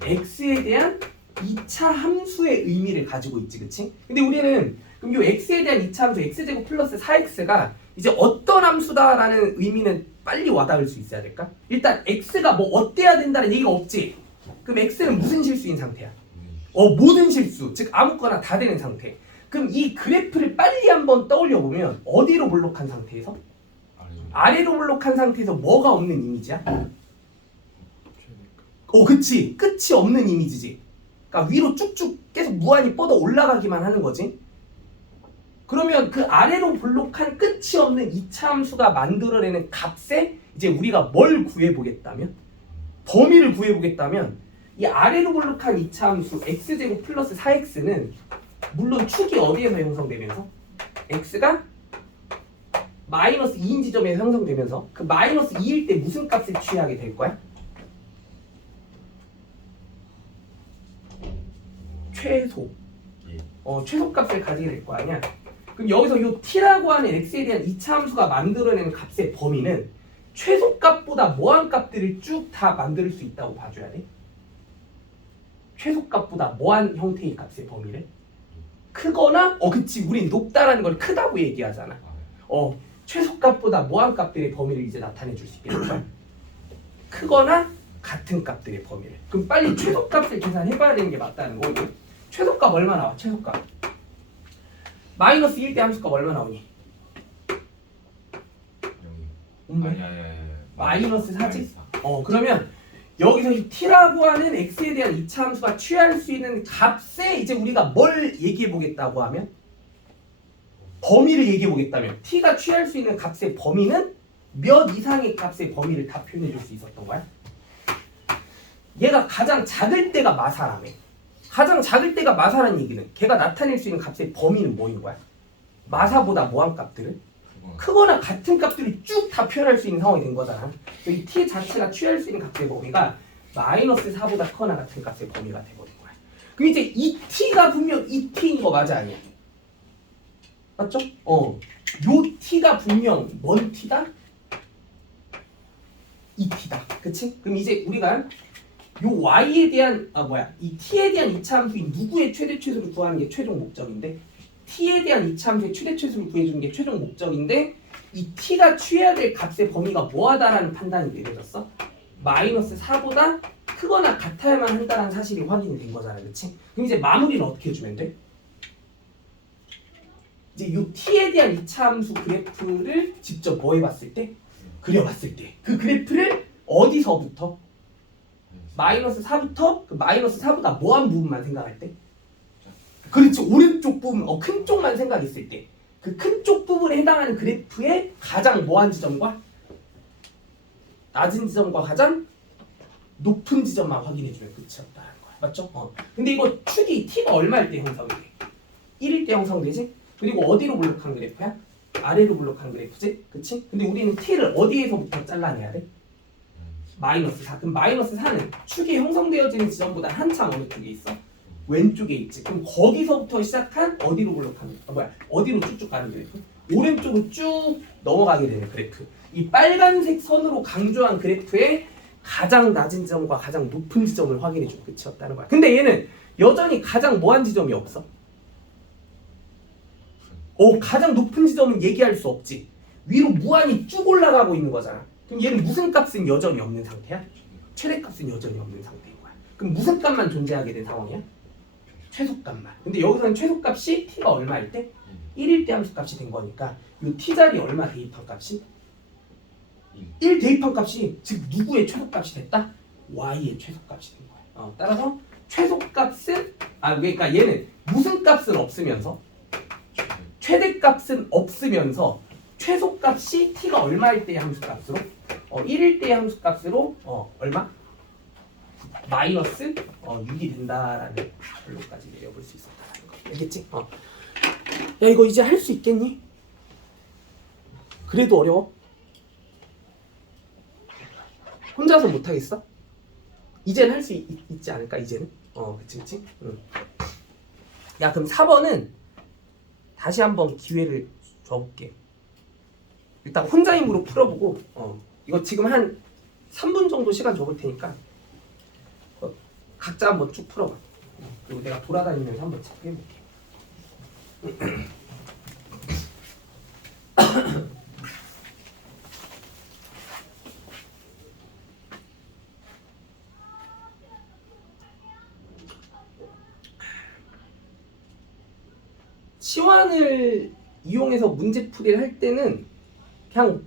x에 대한 2차 함수의 의미를 가지고 있지, 그치? 근데 우리는 그럼 요 x에 대한 2차 함수 x제곱 플러스 4x가 이제 어떤 함수다라는 의미는 빨리 와닿을 수 있어야 될까? 일단 x가 뭐 어때야 된다는 얘기가 없지? 그럼 x는 무슨 실수인 상태야? 모든 실수, 즉 아무거나 다 되는 상태. 그럼 이 그래프를 빨리 한번 떠올려 보면 어디로 볼록한 상태에서? 아래로 볼록한 상태에서 뭐가 없는 이미지야? 그치. 끝이 없는 이미지지. 그러니까 위로 쭉쭉 계속 무한히 뻗어 올라가기만 하는 거지. 그러면 그 아래로 볼록한 끝이 없는 2차 함수가 만들어내는 값에 이제 우리가 뭘 구해보겠다면? 범위를 구해보겠다면 이 아래로 볼록한 2차 함수 x제곱 플러스 4x는 물론 축이 어디에서 형성되면서? x가 마이너스 2인 지점에서 형성되면서 그 마이너스 2일 때 무슨 값을 취하게 될 거야? 최소. 최소값을 가지게 될 거 아니야. 그럼 여기서 이 t라고 하는 x에 대한 2차 함수가 만들어내는 값의 범위는 최소값보다 뭐한 값들을 쭉 다 만들 수 있다고 봐줘야 돼. 최소값보다 뭐한 형태의 값의 범위를 크거나 그치 우린 높다라는 걸 크다고 얘기하잖아. 최소값보다 뭐한 값들의 범위를 이제 나타내 줄 수 있겠는 거야. 크거나 같은 값들의 범위를. 그럼 빨리 최소값을 계산해봐야 되는 게 맞다는 거고. 최소값 얼마 나와? 최소값 마이너스 1대 함수값 얼마 나오니? 마이너스 4지? 그러면 여기서 이 t라고 하는 x에 대한 2차 함수가 취할 수 있는 값에 이제 우리가 뭘 얘기해 보겠다고 하면 범위를 얘기해 보겠다면 t가 취할 수 있는 값의 범위는 몇 이상의 값의 범위를 다 표현해 줄 수 있었던 거야? 얘가 가장 작을 때가 마사라며. 가장 작을 때가 마사라는 얘기는 걔가 나타낼 수 있는 값의 범위는 뭐인 거야? 마사보다 뭐한 값들을? 크거나 같은 값들을 쭉 다 표현할 수 있는 상황이 된 거잖아. 이 t 자체가 취할 수 있는 값의 범위가 마이너스 4보다 크거나 같은 값의 범위가 돼버린 거야. 그럼 이제 이 t가 분명 이 t인 거 맞아 아니야? 맞죠? 요 t가 분명 뭔 t다? 이 t다. 그치? 그럼 이제 우리가 요 y에 대한 이 t에 대한 2차 함수인 누구의 최대 최소를 구하는 게 최종 목적인데 t에 대한 2차 함수의 최대 최소를 구해주는 게 최종 목적인데 이 t가 취해야 될 값의 범위가 뭐하다라는 판단이 내려졌어? 마이너스 4보다 크거나 같아야만 한다는 사실이 확인이 된 거잖아, 그치? 그럼 이제 마무리는 어떻게 해주면 돼? 이제 요 t에 대한 2차 함수 그래프를 직접 뭐 해봤을 때? 그려봤을 때 그 그래프를 어디서부터? 마이너스 4부터 그 마이너스 4보다 뭐한 부분만 생각할 때? 그렇지, 오른쪽 부분, 큰 쪽만 생각했을 때 그 큰 쪽 부분에 해당하는 그래프의 가장 뭐한 지점과 낮은 지점과 가장 높은 지점만 확인해주면 끝이었다는 거야. 맞죠? 근데 이거 축이 t가 얼마일 때 형성이 돼? 1일 때 형성되지? 그리고 어디로 블록한 그래프야? 아래로 블록한 그래프지? 그치? 근데 우리는 t를 어디에서부터 잘라내야 돼? 마이너스 4. 그럼 마이너스 4는 축이 형성되어지는 지점보다 한참 어느 쪽에 있어? 왼쪽에 있지. 그럼 거기서부터 시작한 어디로 블록하는 어디로 쭉쭉 가는 그래프? 오른쪽으로 쭉 넘어가게 되는 그래프. 이 빨간색 선으로 강조한 그래프의 가장 낮은 지점과 가장 높은 지점을 확인해주고 끝이었다는 거야. 근데 얘는 여전히 가장 뭐한 지점이 없어? 가장 높은 지점은 얘기할 수 없지. 위로 무한히 쭉 올라가고 있는 거잖아. 그럼 얘는 무슨 값은 여전히 없는 상태야? 최대값은 여전히 없는 상태인 거야. 그럼 무슨 값만 존재하게 된 상황이야? 최소값만. 근데 여기서는 최소값이 t가 얼마일 때? 1일 때 함수값이 된 거니까 이 t자리 얼마 대입한 값이? 1 대입한 값이 즉 누구의 최소값이 됐다? y의 최소값이 된 거야. 따라서 최소값은 그러니까 얘는 무슨 값은 없으면서 최대값은 없으면서 최소값이 t가 얼마일 때의 함수값으로 1일 때의 함수값으로 얼마? 마이너스 6이 된다라는 결론까지 내려볼 수 있었다는 거. 알겠지? 야 이거 이제 할 수 있겠니? 그래도 어려워? 혼자서 못하겠어? 이제는 할 수 있지 않을까? 이제는? 그치? 응. 야 그럼 4번은 다시 한번 기회를 줘볼게. 일단 혼자 힘으로 풀어보고 이거 지금 한 3분 정도 시간 줘볼 테니까 각자 한번 쭉 풀어봐. 그리고 내가 돌아다니면서 한번 체크해볼게. 치환을 이용해서 문제풀이를 할 때는 그냥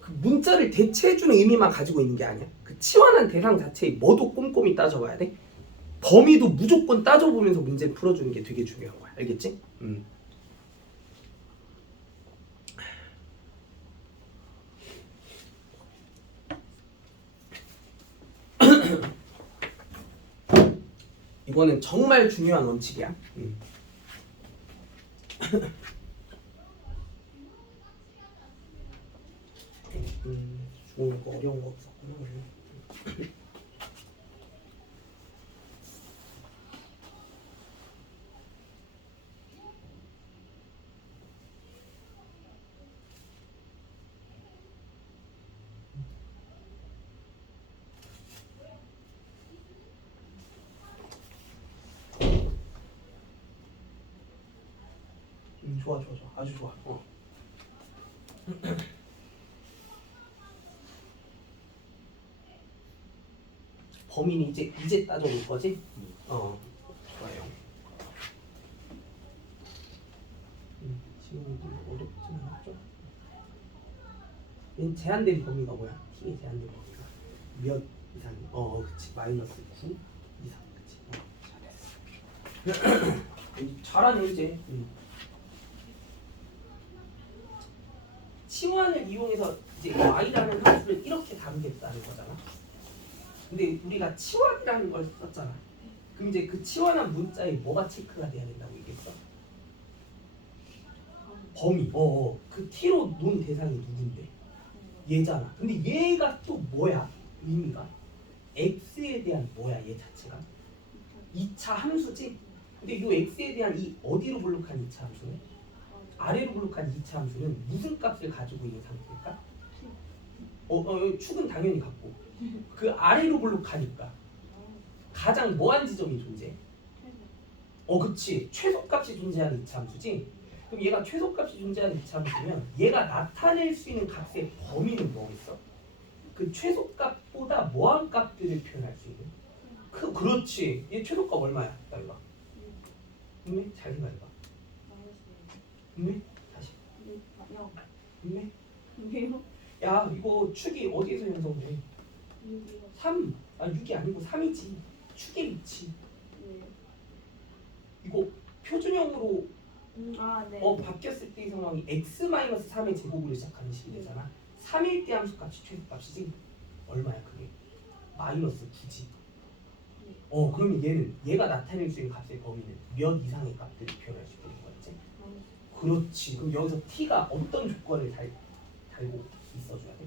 그 문자를 대체해주는 의미만 가지고 있는 게 아니야. 그 치환한 대상 자체의 뭐도 꼼꼼히 따져봐야 돼. 범위도 무조건 따져보면서 문제를 풀어주는 게 되게 중요한 거야. 알겠지? 이거는 정말 중요한 원칙이야. 좋은 거 어려운 거 없었구나. 좋아 아주 좋아. 범인이 이제 따져올 거지? 좋아요. 지금 어렵지는 않죠? 얘는 제한된 범위가 뭐야? t의 제한된 범위가 몇 이상? 그치 마이너스 9 이상 그치? 잘했어. 잘하네 이제. 치환을 이용해서 이제 y라는 함수를 이렇게 다루겠다는 거잖아. 근데 우리가 치환이라는 걸 썼잖아. 그럼 이제 그 치환한 문자에 뭐가 체크가 돼야 된다고 얘기했어? 범위. 그 t로 논 대상이 누군데? 얘잖아. 근데 얘가 또 뭐야? 의미가? x에 대한 뭐야 얘 자체가? 2차 함수지? 근데 이 x에 대한 이 어디로 블록한 2차 함수는? 아래로 블록한 2차 함수는 무슨 값을 가지고 있는 상태일까? 축은 당연히 같고 그 아래로 블록하니까 가장 뭐한 지점이 존재해? 그치 최소값이 존재하는 2차 함수지? 그럼 얘가 최소값이 존재하는 2차 함수면 얘가 나타낼 수 있는 값의 범위는 뭐겠어? 그 최소값보다 뭐한 값들을 표현할 수 있는? 그렇지 얘 최소값 얼마야? 빨리 봐. 분명 잘 생각해봐. 분명 다시. 분명? 야 이거 축이 어디에서 형성돼? 3. 6이 아니고 3이지. 축의 위치. 이거 표준형으로 바뀌었을 때의 상황이 x-3의 제곱으로 시작하는 식이 되잖아. 3일 때 함수값이 최소값이지. 얼마야 그게? 마이너스 9지. 그러면 얘가 나타낼 수 있는 값의 범위는 몇 이상의 값들을 표현할 수 있는 거지? 그렇지. 그럼 여기서 t가 어떤 조건을 달고 있어줘야 돼?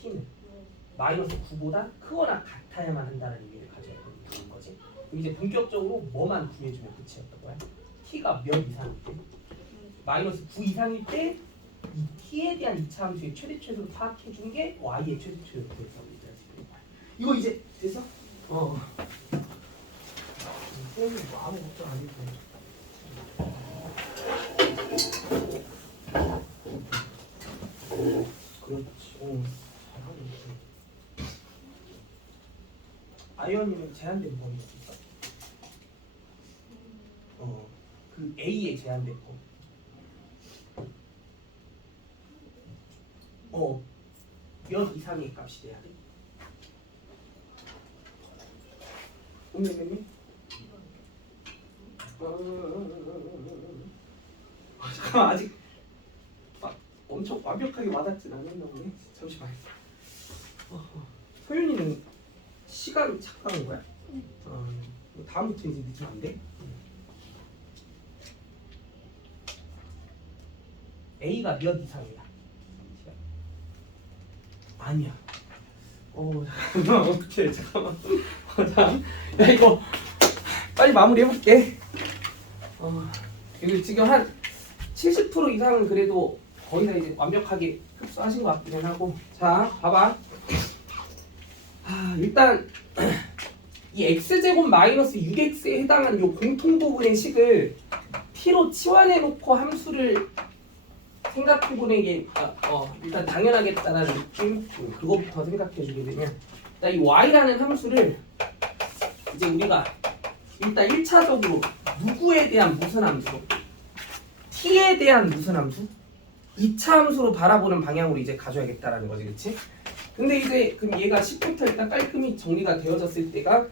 t는 마이너스 9보다 크거나 같아야만 한다는 의미를 가져야 되는 거지. 그럼 이제 본격적으로 뭐만 구해주면 끝이었던 거야? t가 몇 이상일 때? 마이너스 9 이상일 때 이 t에 대한 2차 함수의 최대 최소를 파악해준 게 y의 최대 최소를 구해서 이거 이제 됐어? 쌤이 뭐 아무 걱정 안 해도 그렇지. 잘하고 있어. 아이언이는 제한된 범위 있을까? 그 A의 제한된 범위. 몇 이상의 값이 돼야 돼? 잠깐만 아직 막 엄청 완벽하게 와닿진 않았나 보네. 잠시만. 소윤이는 시간 착각한 거야? 다음부터 이제 늦으면 안 돼? A가 몇 이상이야? 아니야. 잠깐만 어떡해 잠깐만. 야 이거 빨리 마무리 해볼게. 이거 지금 한 70% 이상은 그래도 거의 다 이제 완벽하게 흡수하신 것 같기는 하고. 자 봐봐. 일단 이 x제곱 마이너스 6x에 해당하는 요 공통 부분의 식을 t로 치환해 놓고 함수를 생각해 보는 게 일단 당연하겠다라는 느낌. 그거부터 생각해 주게 되면 일단 이 y라는 함수를 이제 우리가 일단 1차적으로 누구에 대한 무슨 함수로? t에 대한 무슨 함수? 2차 함수로 바라보는 방향으로 이제 가져야겠다라는 거지, 그렇지? 근데 이제 그럼 얘가 10부터 일단 깔끔히 정리가 되어졌을 때가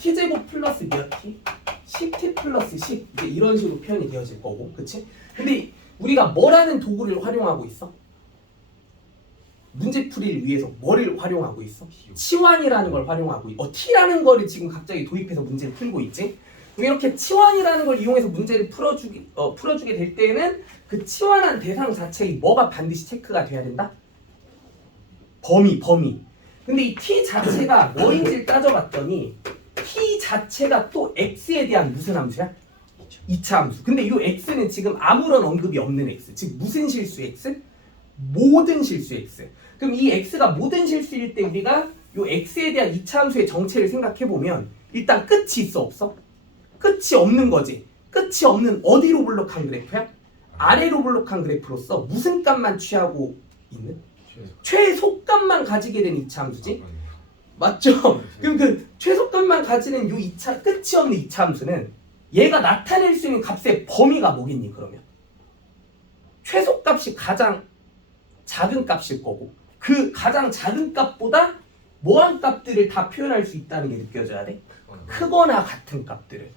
t제곱 플러스 몇 t? 10t 플러스 10 이제 이런 식으로 표현이 되어질 거고, 그렇지? 근데 우리가 뭐라는 도구를 활용하고 있어? 문제 풀이를 위해서 뭐를 활용하고 있어? 치환이라는 걸 활용하고 있어. t라는 거를 지금 갑자기 도입해서 문제를 풀고 있지. 이렇게 치환이라는 걸 이용해서 문제를 풀어주게 될 때는 그 치환한 대상 자체의 뭐가 반드시 체크가 돼야 된다? 범위. 근데 이 t 자체가 뭐인지를 따져봤더니 t 자체가 또 x에 대한 무슨 함수야? 2차 함수. 근데 이 x는 지금 아무런 언급이 없는 x. 즉 무슨 실수 x? 모든 실수 x. 그럼 이 x가 모든 실수일 때 우리가 이 x에 대한 2차 함수의 정체를 생각해보면 일단 끝이 있어 없어? 끝이 없는 거지. 끝이 없는 어디로 블록한 그래프야? 아래로 블록한 그래프로서 무슨 값만 취하고 있는? 최소값만 가지게 된 2차 함수지? 맞죠? 그럼 그 최소값만 가지는 이 2차 끝이 없는 2차 함수는 얘가 나타낼 수 있는 값의 범위가 뭐겠니 그러면? 최소값이 가장 작은 값일 거고 그 가장 작은 값보다 뭐한 값들을 다 표현할 수 있다는 게 느껴져야 돼? 크거나 같은 값들을.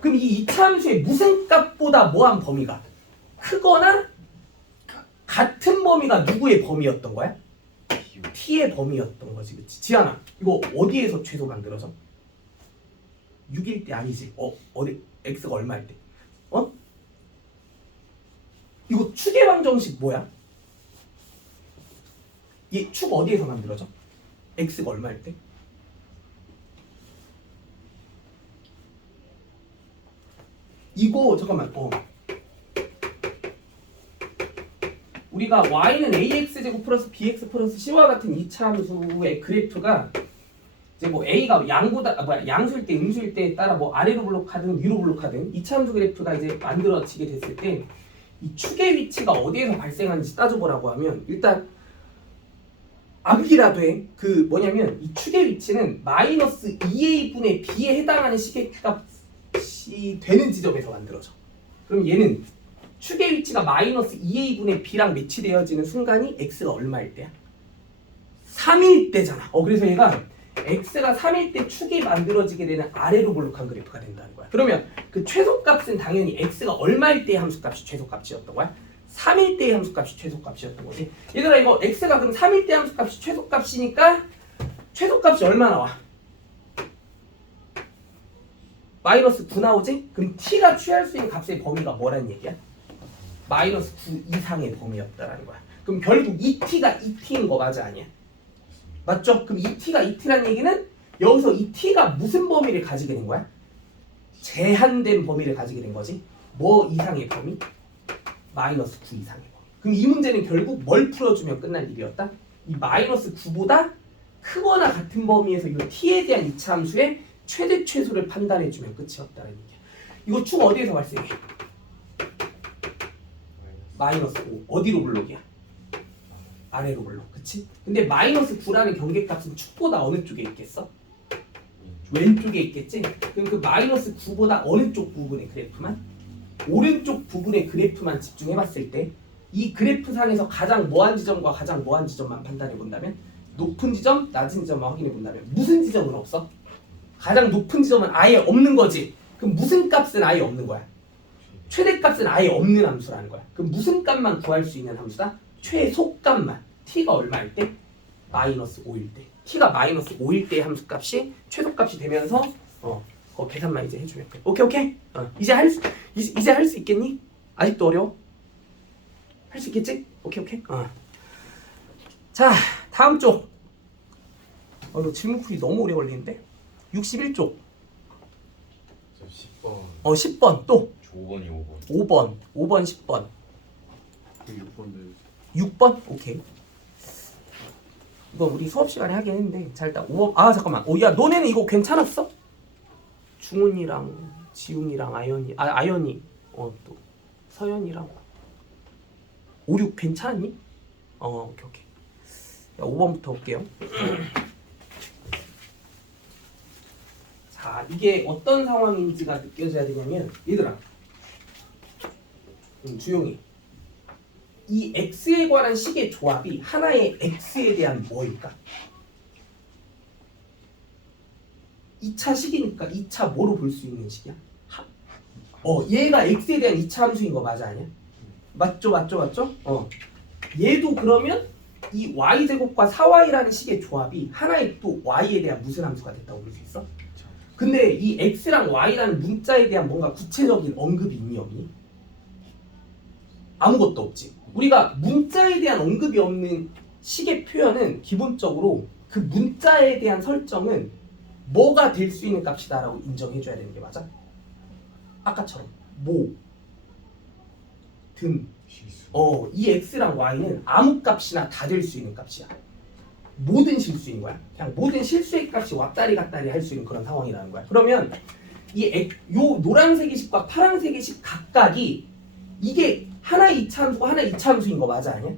그럼 이 2차 함수의 무슨 값보다 뭐한 범위가 크거나 같은 범위가 누구의 범위였던 거야? t의 범위였던 거지, 그치? 지안아, 이거 어디에서 최소 만들어져? 6일 때 아니지? 어디? x가 얼마일 때? 이거 축의 방정식 뭐야? 얘 축 어디에서 만들어져? x가 얼마일 때? 이거 잠깐만. 우리가 y는 ax제곱 플러스 bx 플러스 c와 같은 2차 함수의 그래프가 이제 뭐 a가 양수일 때 음수일 때에 따라 뭐 아래로 블록하든 위로 블록하든 2차 함수 그래프가 이제 만들어지게 됐을 때 이 축의 위치가 어디에서 발생하는지 따져보라고 하면 일단 암기라도 해. 그 뭐냐면 이 축의 위치는 마이너스 2a분의 b에 해당하는 식의 값이 되는 지점에서 만들어져. 그럼 얘는 축의 위치가 마이너스 2a분의 b랑 매치되어지는 순간이 x가 얼마일 때야? 3일 때잖아. 그래서 얘가 x가 3일 때 축이 만들어지게 되는 아래로 블록한 그래프가 된다는 거야. 그러면 그 최소값은 당연히 x가 얼마일 때의 함수값이 최소값이었던 거야? 3일 때의 함수값이 최소값이었던 거지. 얘들아 이거 x가 그럼 3일 때 함수값이 최소값이니까 최소값이 얼마 나와? 마이너스 9 나오지? 그럼 t가 취할 수 있는 값의 범위가 뭐라는 얘기야? 마이너스 9 이상의 범위였다라는 거야. 그럼 결국 이 t가 이 t인 거 맞아 아니야? 맞죠? 그럼 이 t가 이 t란 얘기는 여기서 이 t가 무슨 범위를 가지게 된 거야? 제한된 범위를 가지게 된 거지. 뭐 이상의 범위? 마이너스 9 이상의 범위. 그럼 이 문제는 결국 뭘 풀어주면 끝날 일이었다? 이 마이너스 9보다 크거나 같은 범위에서 이 t에 대한 2차 함수의 최대 최소를 판단해주면 끝이었다는 얘기야. 이거 축 어디에서 발생해? 마이너스 5. 어디로 블록이야? 아래로 블록. 그치? 근데 마이너스 9라는 경계값은 축보다 어느 쪽에 있겠어? 왼쪽에 있겠지? 그럼 그 마이너스 9보다 어느 쪽 부분의 그래프만? 오른쪽 부분의 그래프만 집중해봤을 때 이 그래프상에서 가장 뭐한 지점과 가장 뭐한 지점만 판단해본다면 높은 지점, 낮은 지점만 확인해본다면 무슨 지점은 없어? 가장 높은 지점은 아예 없는 거지. 그럼 무슨 값은 아예 없는 거야? 최대값은 아예 없는 함수라는 거야. 그럼 무슨 값만 구할 수 있는 함수다? 최소값만. t가 얼마일 때? 마이너스 5일 때. t가 마이너스 5일 때의 함수값이 최소값이 되면서 그거 계산만 이제 해주면 돼. 오케이. 이제 할 수 있겠니? 아직도 어려워? 할 수 있겠지? 오케이. 자, 다음 쪽. 너 질문풀이 너무 오래 걸리는데? 61쪽. 저 10번 10번 또. 조번이 5번. 5번, 10번. 6번데 6번? 오케이. 이거 우리 수업 시간에 하긴 했는데. 자, 일단 5번. 잠깐만. 야, 너네는 이거 괜찮았어? 중훈이랑 지훈이랑 아연이. 또 서연이랑 5, 6 괜찮니? 오케이. 야, 5번부터 볼게요. 자, 이게 어떤 상황인지가 느껴져야 되냐면, 얘들아, 조용히. 이 x에 관한 식의 조합이 하나의 x에 대한 뭐일까? 2차 식이니까 2차 뭐로 볼 수 있는 식이야? 얘가 x에 대한 2차 함수인 거 맞아 아니야? 맞죠? 얘도 그러면 이 y제곱과 4y라는 식의 조합이 하나의 또 y에 대한 무슨 함수가 됐다고 볼 수 있어? 근데 이 x랑 y라는 문자에 대한 뭔가 구체적인 언급이 있니 없니? 아무것도 없지. 우리가 문자에 대한 언급이 없는 식의 표현은 기본적으로 그 문자에 대한 설정은 뭐가 될 수 있는 값이다 라고 인정해줘야 되는 게 맞아? 아까처럼 뭐, 든, 실수 이 x랑 y는 아무 값이나 다 될 수 있는 값이야. 모든 실수인 거야. 그냥 모든 실수의 값이 왔다리 갔다리 할 수 있는 그런 상황이라는 거야. 그러면 요 노란색의 식과 파란색의 식 각각이 이게 하나의 2차 함수고 하나의 2차 함수인 거 맞아 아니야?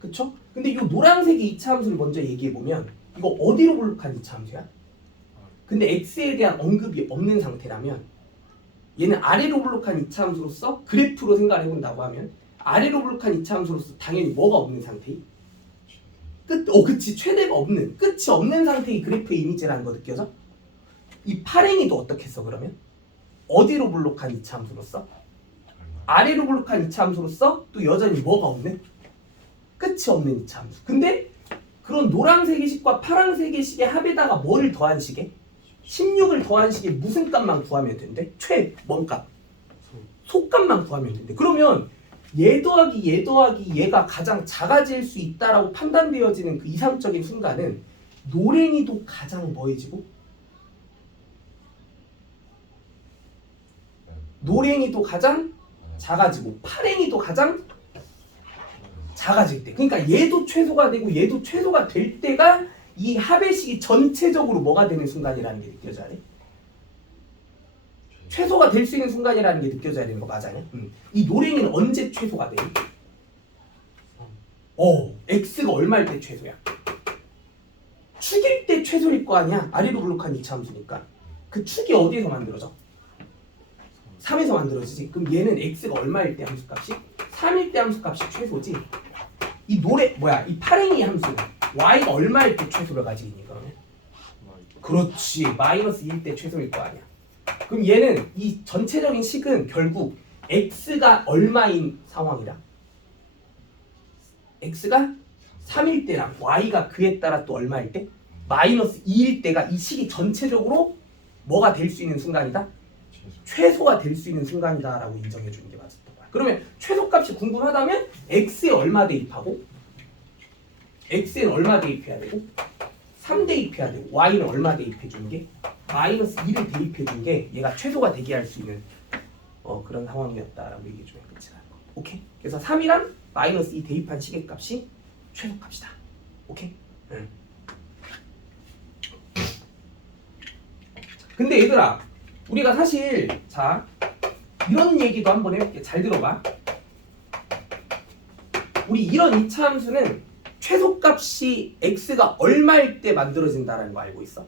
그쵸? 근데 이 노란색의 2차 함수를 먼저 얘기해보면 이거 어디로 볼록한 2차 함수야? 근데 x에 대한 언급이 없는 상태라면 얘는 아래로 볼록한 2차 함수로서 그래프로 생각을 해본다고 하면 아래로 볼록한 2차 함수로서 당연히 뭐가 없는 상태이? 그치. 최대가 없는, 끝이 없는 상태의 그래프의 이미지라는 거 느껴져? 이 파랭이도 어떻게 써 그러면? 어디로 볼록한 2차 함수로서? 아래로 볼록한 2차 함수로서 또 여전히 뭐가 없는? 끝이 없는 2차 함수. 근데 그런 노란색의 식과 파란색의 식의 합에다가 뭐를 더한 식에? 16을 더한 식에 무슨 값만 구하면 된대? 뭔 값? 소값만 구하면 된대. 그러면 얘 더하기 얘가 가장 작아질 수 있다라고 판단되어지는 그 이상적인 순간은 노랭이도 가장 뭐해지고? 노랭이도 가장 작아지고 파랭이도 가장 작아질 때. 그러니까 얘도 최소가 되고 얘도 최소가 될 때가 이 합의 식이 전체적으로 뭐가 되는 순간이라는 게 느껴져야 돼. 최소가 될 수 있는 순간이라는 게 느껴져야 되는 거 맞아요? 이 노랭이는 언제 최소가 돼? x가 얼마일 때 최소야? 축일 때 최소일 거 아니야? 아래로 볼록한 2차 함수니까. 그 축이 어디에서 만들어져? 3에서 만들어지지. 그럼 얘는 x가 얼마일 때 함수값이? 3일 때 함수값이 최소지. 이 이 파랭이 함수는 y가 얼마일 때 최소를 가지고 있니 그러면? 그렇지. 마이너스 1 때 최소일 거 아니야. 그럼 얘는 이 전체적인 식은 결국 x가 얼마인 상황이라? x가 3일 때랑 y가 그에 따라 또 얼마일 때? 마이너스 2일 때가 이 식이 전체적으로 뭐가 될 수 있는 순간이다? 최소가 될 수 있는 순간이다 라고 인정해 주는 게 맞았던 거야. 그러면 최소값이 궁금하다면 x에 얼마 대입하고 x에는 얼마 대입해야 되고 3 대입해야 되고 y는 얼마 대입해 주는 게 마이너스 2를 대입해 준 게 얘가 최소가 되게 할 수 있는 그런 상황이었다라고 얘기해 주면 끝이 나는 거. 오케이? 그래서 3이랑 마이너스 2 대입한 식의 값이 최소값이다. 오케이? 응. 근데 얘들아 우리가 사실 자 이런 얘기도 한번 해볼게. 잘 들어봐. 우리 이런 2차 함수는 최소값이 x가 얼마일 때 만들어진다는 거 알고 있어?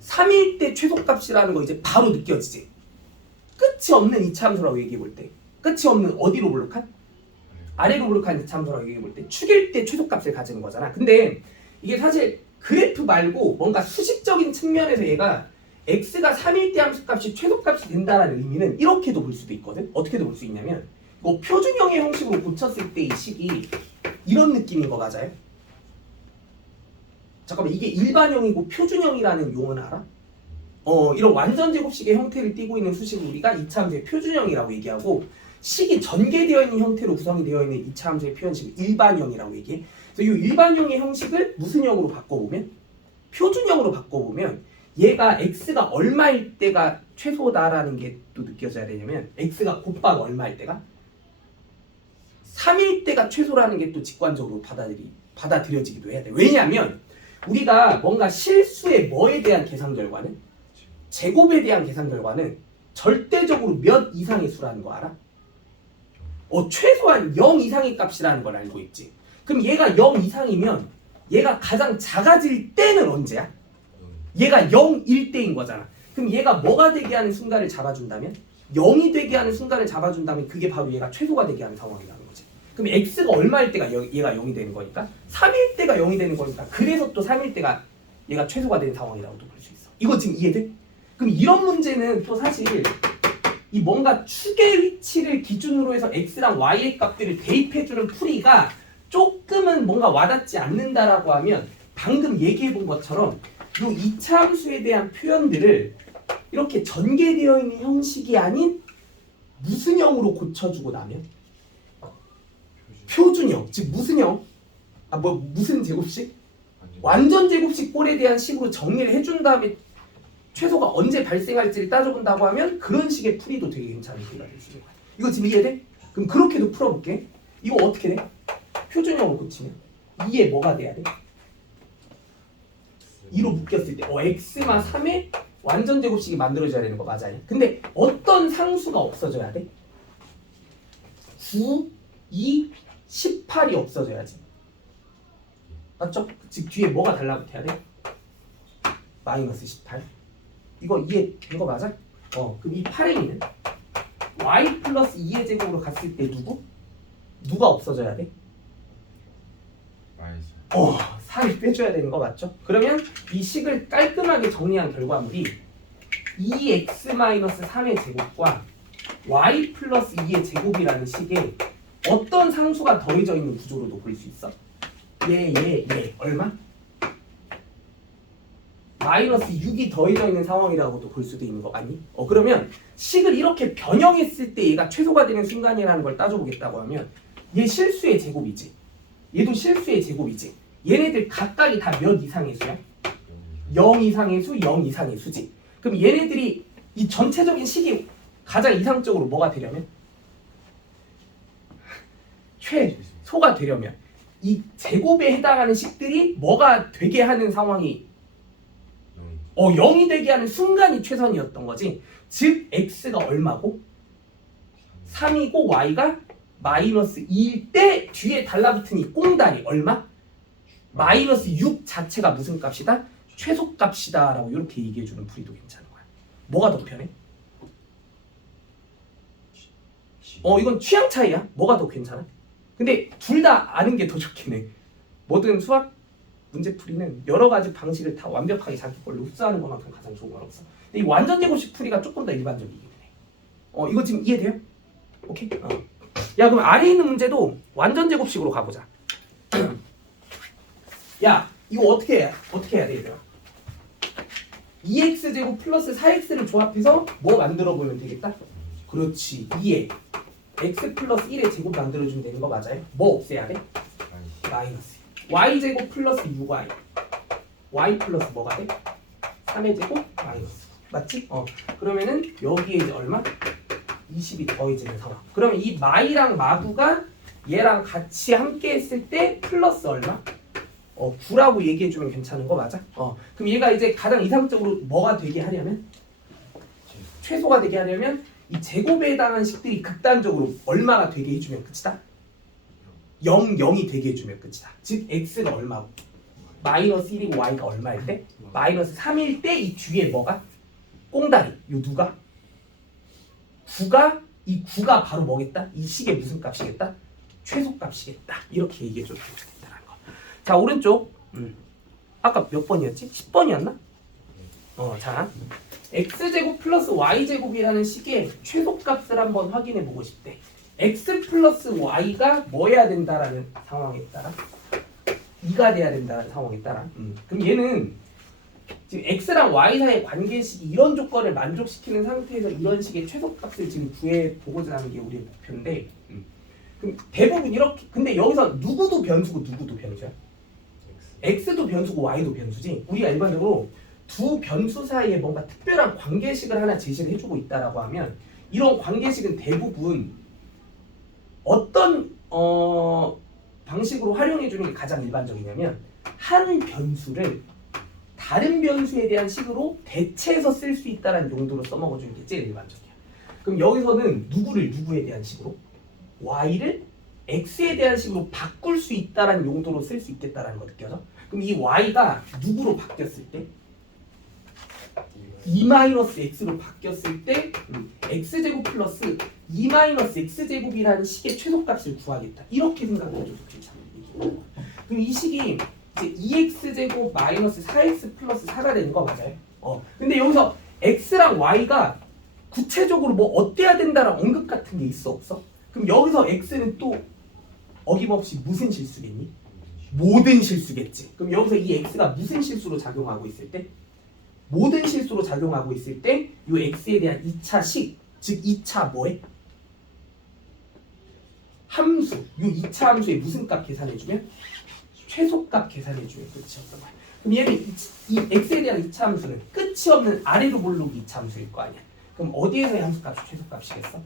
3일 때 최소값이라는 거 이제 바로 느껴지지? 끝이 없는 2차 함수라고 얘기해 볼 때 끝이 없는 어디로 볼록한? 아래로 볼록한 2차 함수라고 얘기해 볼 때 축일 때 최소값을 가지는 거잖아. 근데 이게 사실 그래프 말고 뭔가 수식적인 측면에서 얘가 x가 3일 때 함수값이 최소값이 된다는 의미는 이렇게도 볼 수도 있거든. 어떻게도 볼 수 있냐면 이거 표준형의 형식으로 고쳤을 때 이 식이 이런 느낌인 거 맞아요? 잠깐만, 이게 일반형이고 표준형이라는 용어는 알아? 이런 완전 제곱식의 형태를 띠고 있는 수식을 우리가 이차함수의 표준형이라고 얘기하고, 식이 전개되어 있는 형태로 구성이 되어 있는 이차함수의 표현식을 일반형이라고 얘기해. 그래서 이 일반형의 형식을 무슨 형으로 바꿔보면, 표준형으로 바꿔보면 얘가 x가 얼마일 때가 최소다라는 게 또 느껴져야 되냐면, x가 곧바로 얼마일 때가 3일 때가 최소라는 게 또 직관적으로 받아들여지기도 해야 돼. 왜냐하면 우리가 뭔가 실수의 뭐에 대한 계산 결과는, 제곱에 대한 계산 결과는 절대적으로 몇 이상의 수라는 거 알아? 최소한 0 이상의 값이라는 걸 알고 있지. 그럼 얘가 0 이상이면 얘가 가장 작아질 때는 언제야? 얘가 0일 때인 거잖아. 그럼 얘가 뭐가 되게 하는 순간을 잡아준다면? 0이 되게 하는 순간을 잡아준다면 그게 바로 얘가 최소가 되게 하는 상황이라는 거지. 그럼 x가 얼마일 때가 얘가 0이 되는 거니까 3일 때가 0이 되는 거니까, 그래서 또 3일 때가 얘가 최소가 되는 상황이라고도 볼 수 있어. 이거 지금 이해돼? 그럼 이런 문제는 또 사실 이 뭔가 축의 위치를 기준으로 해서 x랑 y의 값들을 대입해주는 풀이가 조금은 뭔가 와닿지 않는다라고 하면, 방금 얘기해본 것처럼 이 이차함수에 대한 표현들을 이렇게 전개되어 있는 형식이 아닌 무슨 형으로 고쳐주고 나면, 표준형, 즉 무슨 형? 무슨 제곱식? 완전 제곱식 꼴에 대한 식으로 정리를 해준 다음에 최소가 언제 발생할지를 따져본다고 하면 그런 식의 풀이도 되게 괜찮은 풀이가 될 수 있는 거야. 이거 지금 이해돼? 그럼 그렇게도 풀어볼게. 이거 어떻게 돼? 표준형으로 고치면 2에 뭐가 돼야 돼? 2로 묶였을 때 x마 3의 완전 제곱식이 만들어져야 되는 거 맞아요? 근데 어떤 상수가 없어져야 돼? 9, 2, 18이 없어져야지. 맞죠? 즉 뒤에 뭐가 달라붙어야 돼? 마이너스 18. 이거 이해된 거 맞아? 그럼 이 8A는 y 플러스 2의 제곱으로 갔을 때 누가 없어져야 돼? 마이너스. 4를 빼줘야 되는 거 맞죠? 그러면 이 식을 깔끔하게 정리한 결과물이 2x-3의 제곱과 y 플러스 2의 제곱이라는 식에 어떤 상수가 더해져 있는 구조로도 볼 수 있어? 얼마? 마이너스 6이 더해져 있는 상황이라고도 볼 수도 있는 거 아니? 그러면 식을 이렇게 변형했을 때 얘가 최소가 되는 순간이라는 걸 따져보겠다고 하면, 얘 실수의 제곱이지, 얘도 실수의 제곱이지, 얘네들 각각이 다 몇 이상의 수야? 0 이상의 수, 0 이상의 수지. 그럼 얘네들이 이 전체적인 식이 가장 이상적으로 뭐가 되려면? 최소가 되려면 이 제곱에 해당하는 식들이 뭐가 되게 하는 상황이 0이 되게 하는 순간이 최선이었던 거지. 즉 x가 얼마고? 3이고 y가 마이너스 2일 때 뒤에 달라붙은 이 꽁다리 얼마? 마이너스 6 자체가 무슨 값이다? 최소값이다 라고 이렇게 얘기해주는 풀이도 괜찮은 거야. 뭐가 더 편해? 이건 취향 차이야. 뭐가 더 괜찮아? 근데 둘 다 아는 게 더 좋긴 해. 모든 수학 문제풀이는 여러 가지 방식을 다 완벽하게 자기 걸로 흡수하는 것만큼 가장 좋은 건 없어. 근데 이 완전 제곱식 풀이가 조금 더 일반적이긴 해. 이거 지금 이해돼요? 오케이? 야, 그럼 아래에 있는 문제도 완전 제곱식으로 가보자. 야, 이거 어떻게 해야 돼, 얘들아? 2x제곱 플러스 4x를 조합해서 뭐 만들어 보면 되겠다? 그렇지, 2에 x 플러스 1의 제곱 만들어주면 되는 거 맞아요? 뭐 없애야 돼? 마이너스. y제곱 플러스 6y. y 플러스 뭐가 돼? 3의 제곱 마이너스. 맞지? 그러면은 여기에 이제 얼마? 20이 더해지는 상황. 그러면 이 마이랑 마구가 얘랑 같이 함께 했을 때 플러스 얼마? 9라고 얘기해주면 괜찮은 거 맞아? 그럼 얘가 이제 가장 이상적으로 뭐가 되게 하려면? 최소가 되게 하려면 이 제곱에 해당하는 식들이 극단적으로 얼마가 되게 해주면 끝이다? 0이 되게 해주면 끝이다. 즉 x가 얼마고? 마이너스 1이고 y가 얼마일 때? 마이너스 3일 때 이 뒤에 뭐가? 꽁다리. 요 누가? 9가 바로 뭐겠다? 이 식의 무슨 값이겠다? 최소값이겠다. 이렇게 얘기해줘도 된다는 거. 자, 오른쪽. 아까 몇 번이었지? 10번이었나? 자 x제곱 플러스 y제곱이라는 식의 최소값을 한번 확인해 보고 싶대. x 플러스 y가 뭐 해야 된다라는 상황에 따라 2가 돼야 된다는 상황에 따라 그럼 얘는 지금 x랑 y 사이의 관계식이 이런 조건을 만족시키는 상태에서 이런 식의 최소값을 지금 구해보고자 하는 게 우리의 목표인데 그럼 대부분 이렇게 근데 여기서 누구도 변수고 누구도 변수야? x도 변수고 y도 변수지. 우리가 일반적으로 두 변수 사이에 뭔가 특별한 관계식을 하나 제시를 해주고 있다라고 하면 이런 관계식은 대부분 어떤 방식으로 활용해 주는 게 가장 일반적이냐면 한 변수를 다른 변수에 대한 식으로 대체해서 쓸 수 있다는 용도로 써먹어 주는 게 제일 일반적이야. 그럼 여기서는 누구를 누구에 대한 식으로 y를 x에 대한 식으로 바꿀 수 있다는 용도로 쓸 수 있겠다라는 거 느껴져? 그럼 이 y가 누구로 바뀌었을 때 2-x로 바뀌었을 때 x제곱 플러스 2-x제곱이라는 식의 최소값을 구하겠다. 이렇게 생각해줘도 괜찮아요. 그럼 이 식이 이제 2x제곱 마이너스 4x 플러스 4가 되는 거 맞아요? 근데 여기서 x랑 y가 구체적으로 뭐 어때야 된다라는 언급 같은 게 있어 없어? 그럼 여기서 x는 또 어김없이 무슨 실수겠니? 모든 실수겠지. 그럼 여기서 이 x가 무슨 실수로 작용하고 있을 때? 모든 실수로 작용하고 있을 때 이 x에 대한 2차식, 즉 2차 뭐해? 함수. 이 2차 함수의 무슨 값 계산해주면? 최소값 계산해주면 끝이 없단 말이야. 그럼 얘는 이 x에 대한 2차 함수는 끝이 없는 아래로 볼록이 2차 함수일 거 아니야. 그럼 어디에서의 함수값이 최소값이겠어?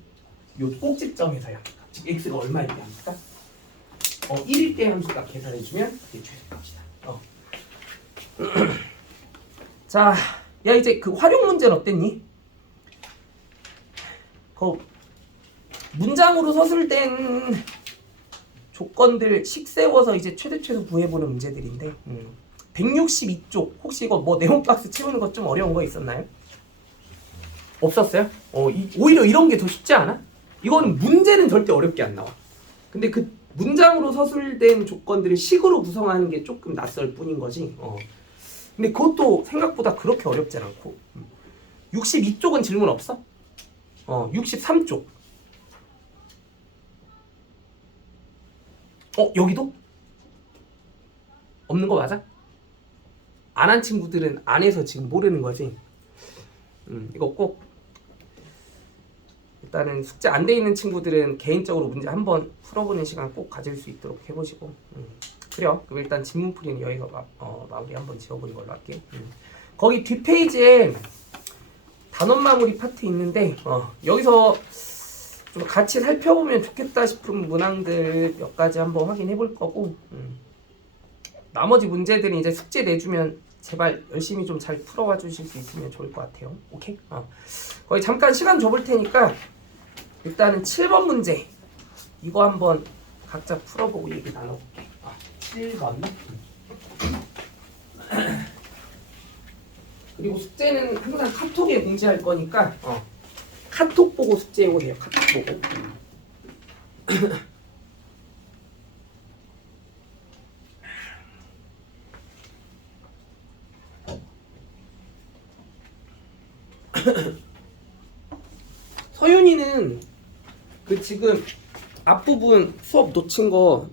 요 꼭지점에서의 함수값. 즉 x가 얼마일 때 함수값? 1일 때 함수값 계산해주면 그게 최소값이다. 자, 야 이제 그 활용 문제는 어땠니? 그 문장으로 서술된 조건들 식 세워서 이제 최대최소 구해보는 문제들인데 162쪽 혹시 이거 뭐 네모 박스 채우는 것 좀 어려운 거 있었나요? 없었어요? 오히려 이런 게 더 쉽지 않아? 이건 문제는 절대 어렵게 안 나와. 근데 그 문장으로 서술된 조건들을 식으로 구성하는 게 조금 낯설 뿐인 거지. 근데 그것도 생각보다 그렇게 어렵진 않고 62쪽은 질문 없어? 63쪽 여기도? 없는 거 맞아? 안 한 친구들은 안 해서 지금 모르는 거지. 이거 꼭 일단은 숙제 안 돼 있는 친구들은 개인적으로 문제 한번 풀어보는 시간 꼭 가질 수 있도록 해보시고 그래요. 그럼 일단 진문풀이는 여기가 마무리 한번 지어보는 걸로 할게. 거기 뒷페이지에 단원 마무리 파트 있는데 여기서 좀 같이 살펴보면 좋겠다 싶은 문항들 몇 가지 한번 확인해 볼 거고 나머지 문제들은 이제 숙제 내주면 제발 열심히 좀 잘 풀어와 주실 수 있으면 좋을 것 같아요. 오케이? 거기 잠깐 시간 줘볼 테니까 일단은 7번 문제 이거 한번 각자 풀어보고 얘기 나눠볼게. 7번 그리고 숙제는 항상 카톡에 공지할 거니까 카톡 보고 숙제해 오세요. 카톡 보고. 서윤이는 그 지금 앞부분 수업 놓친 거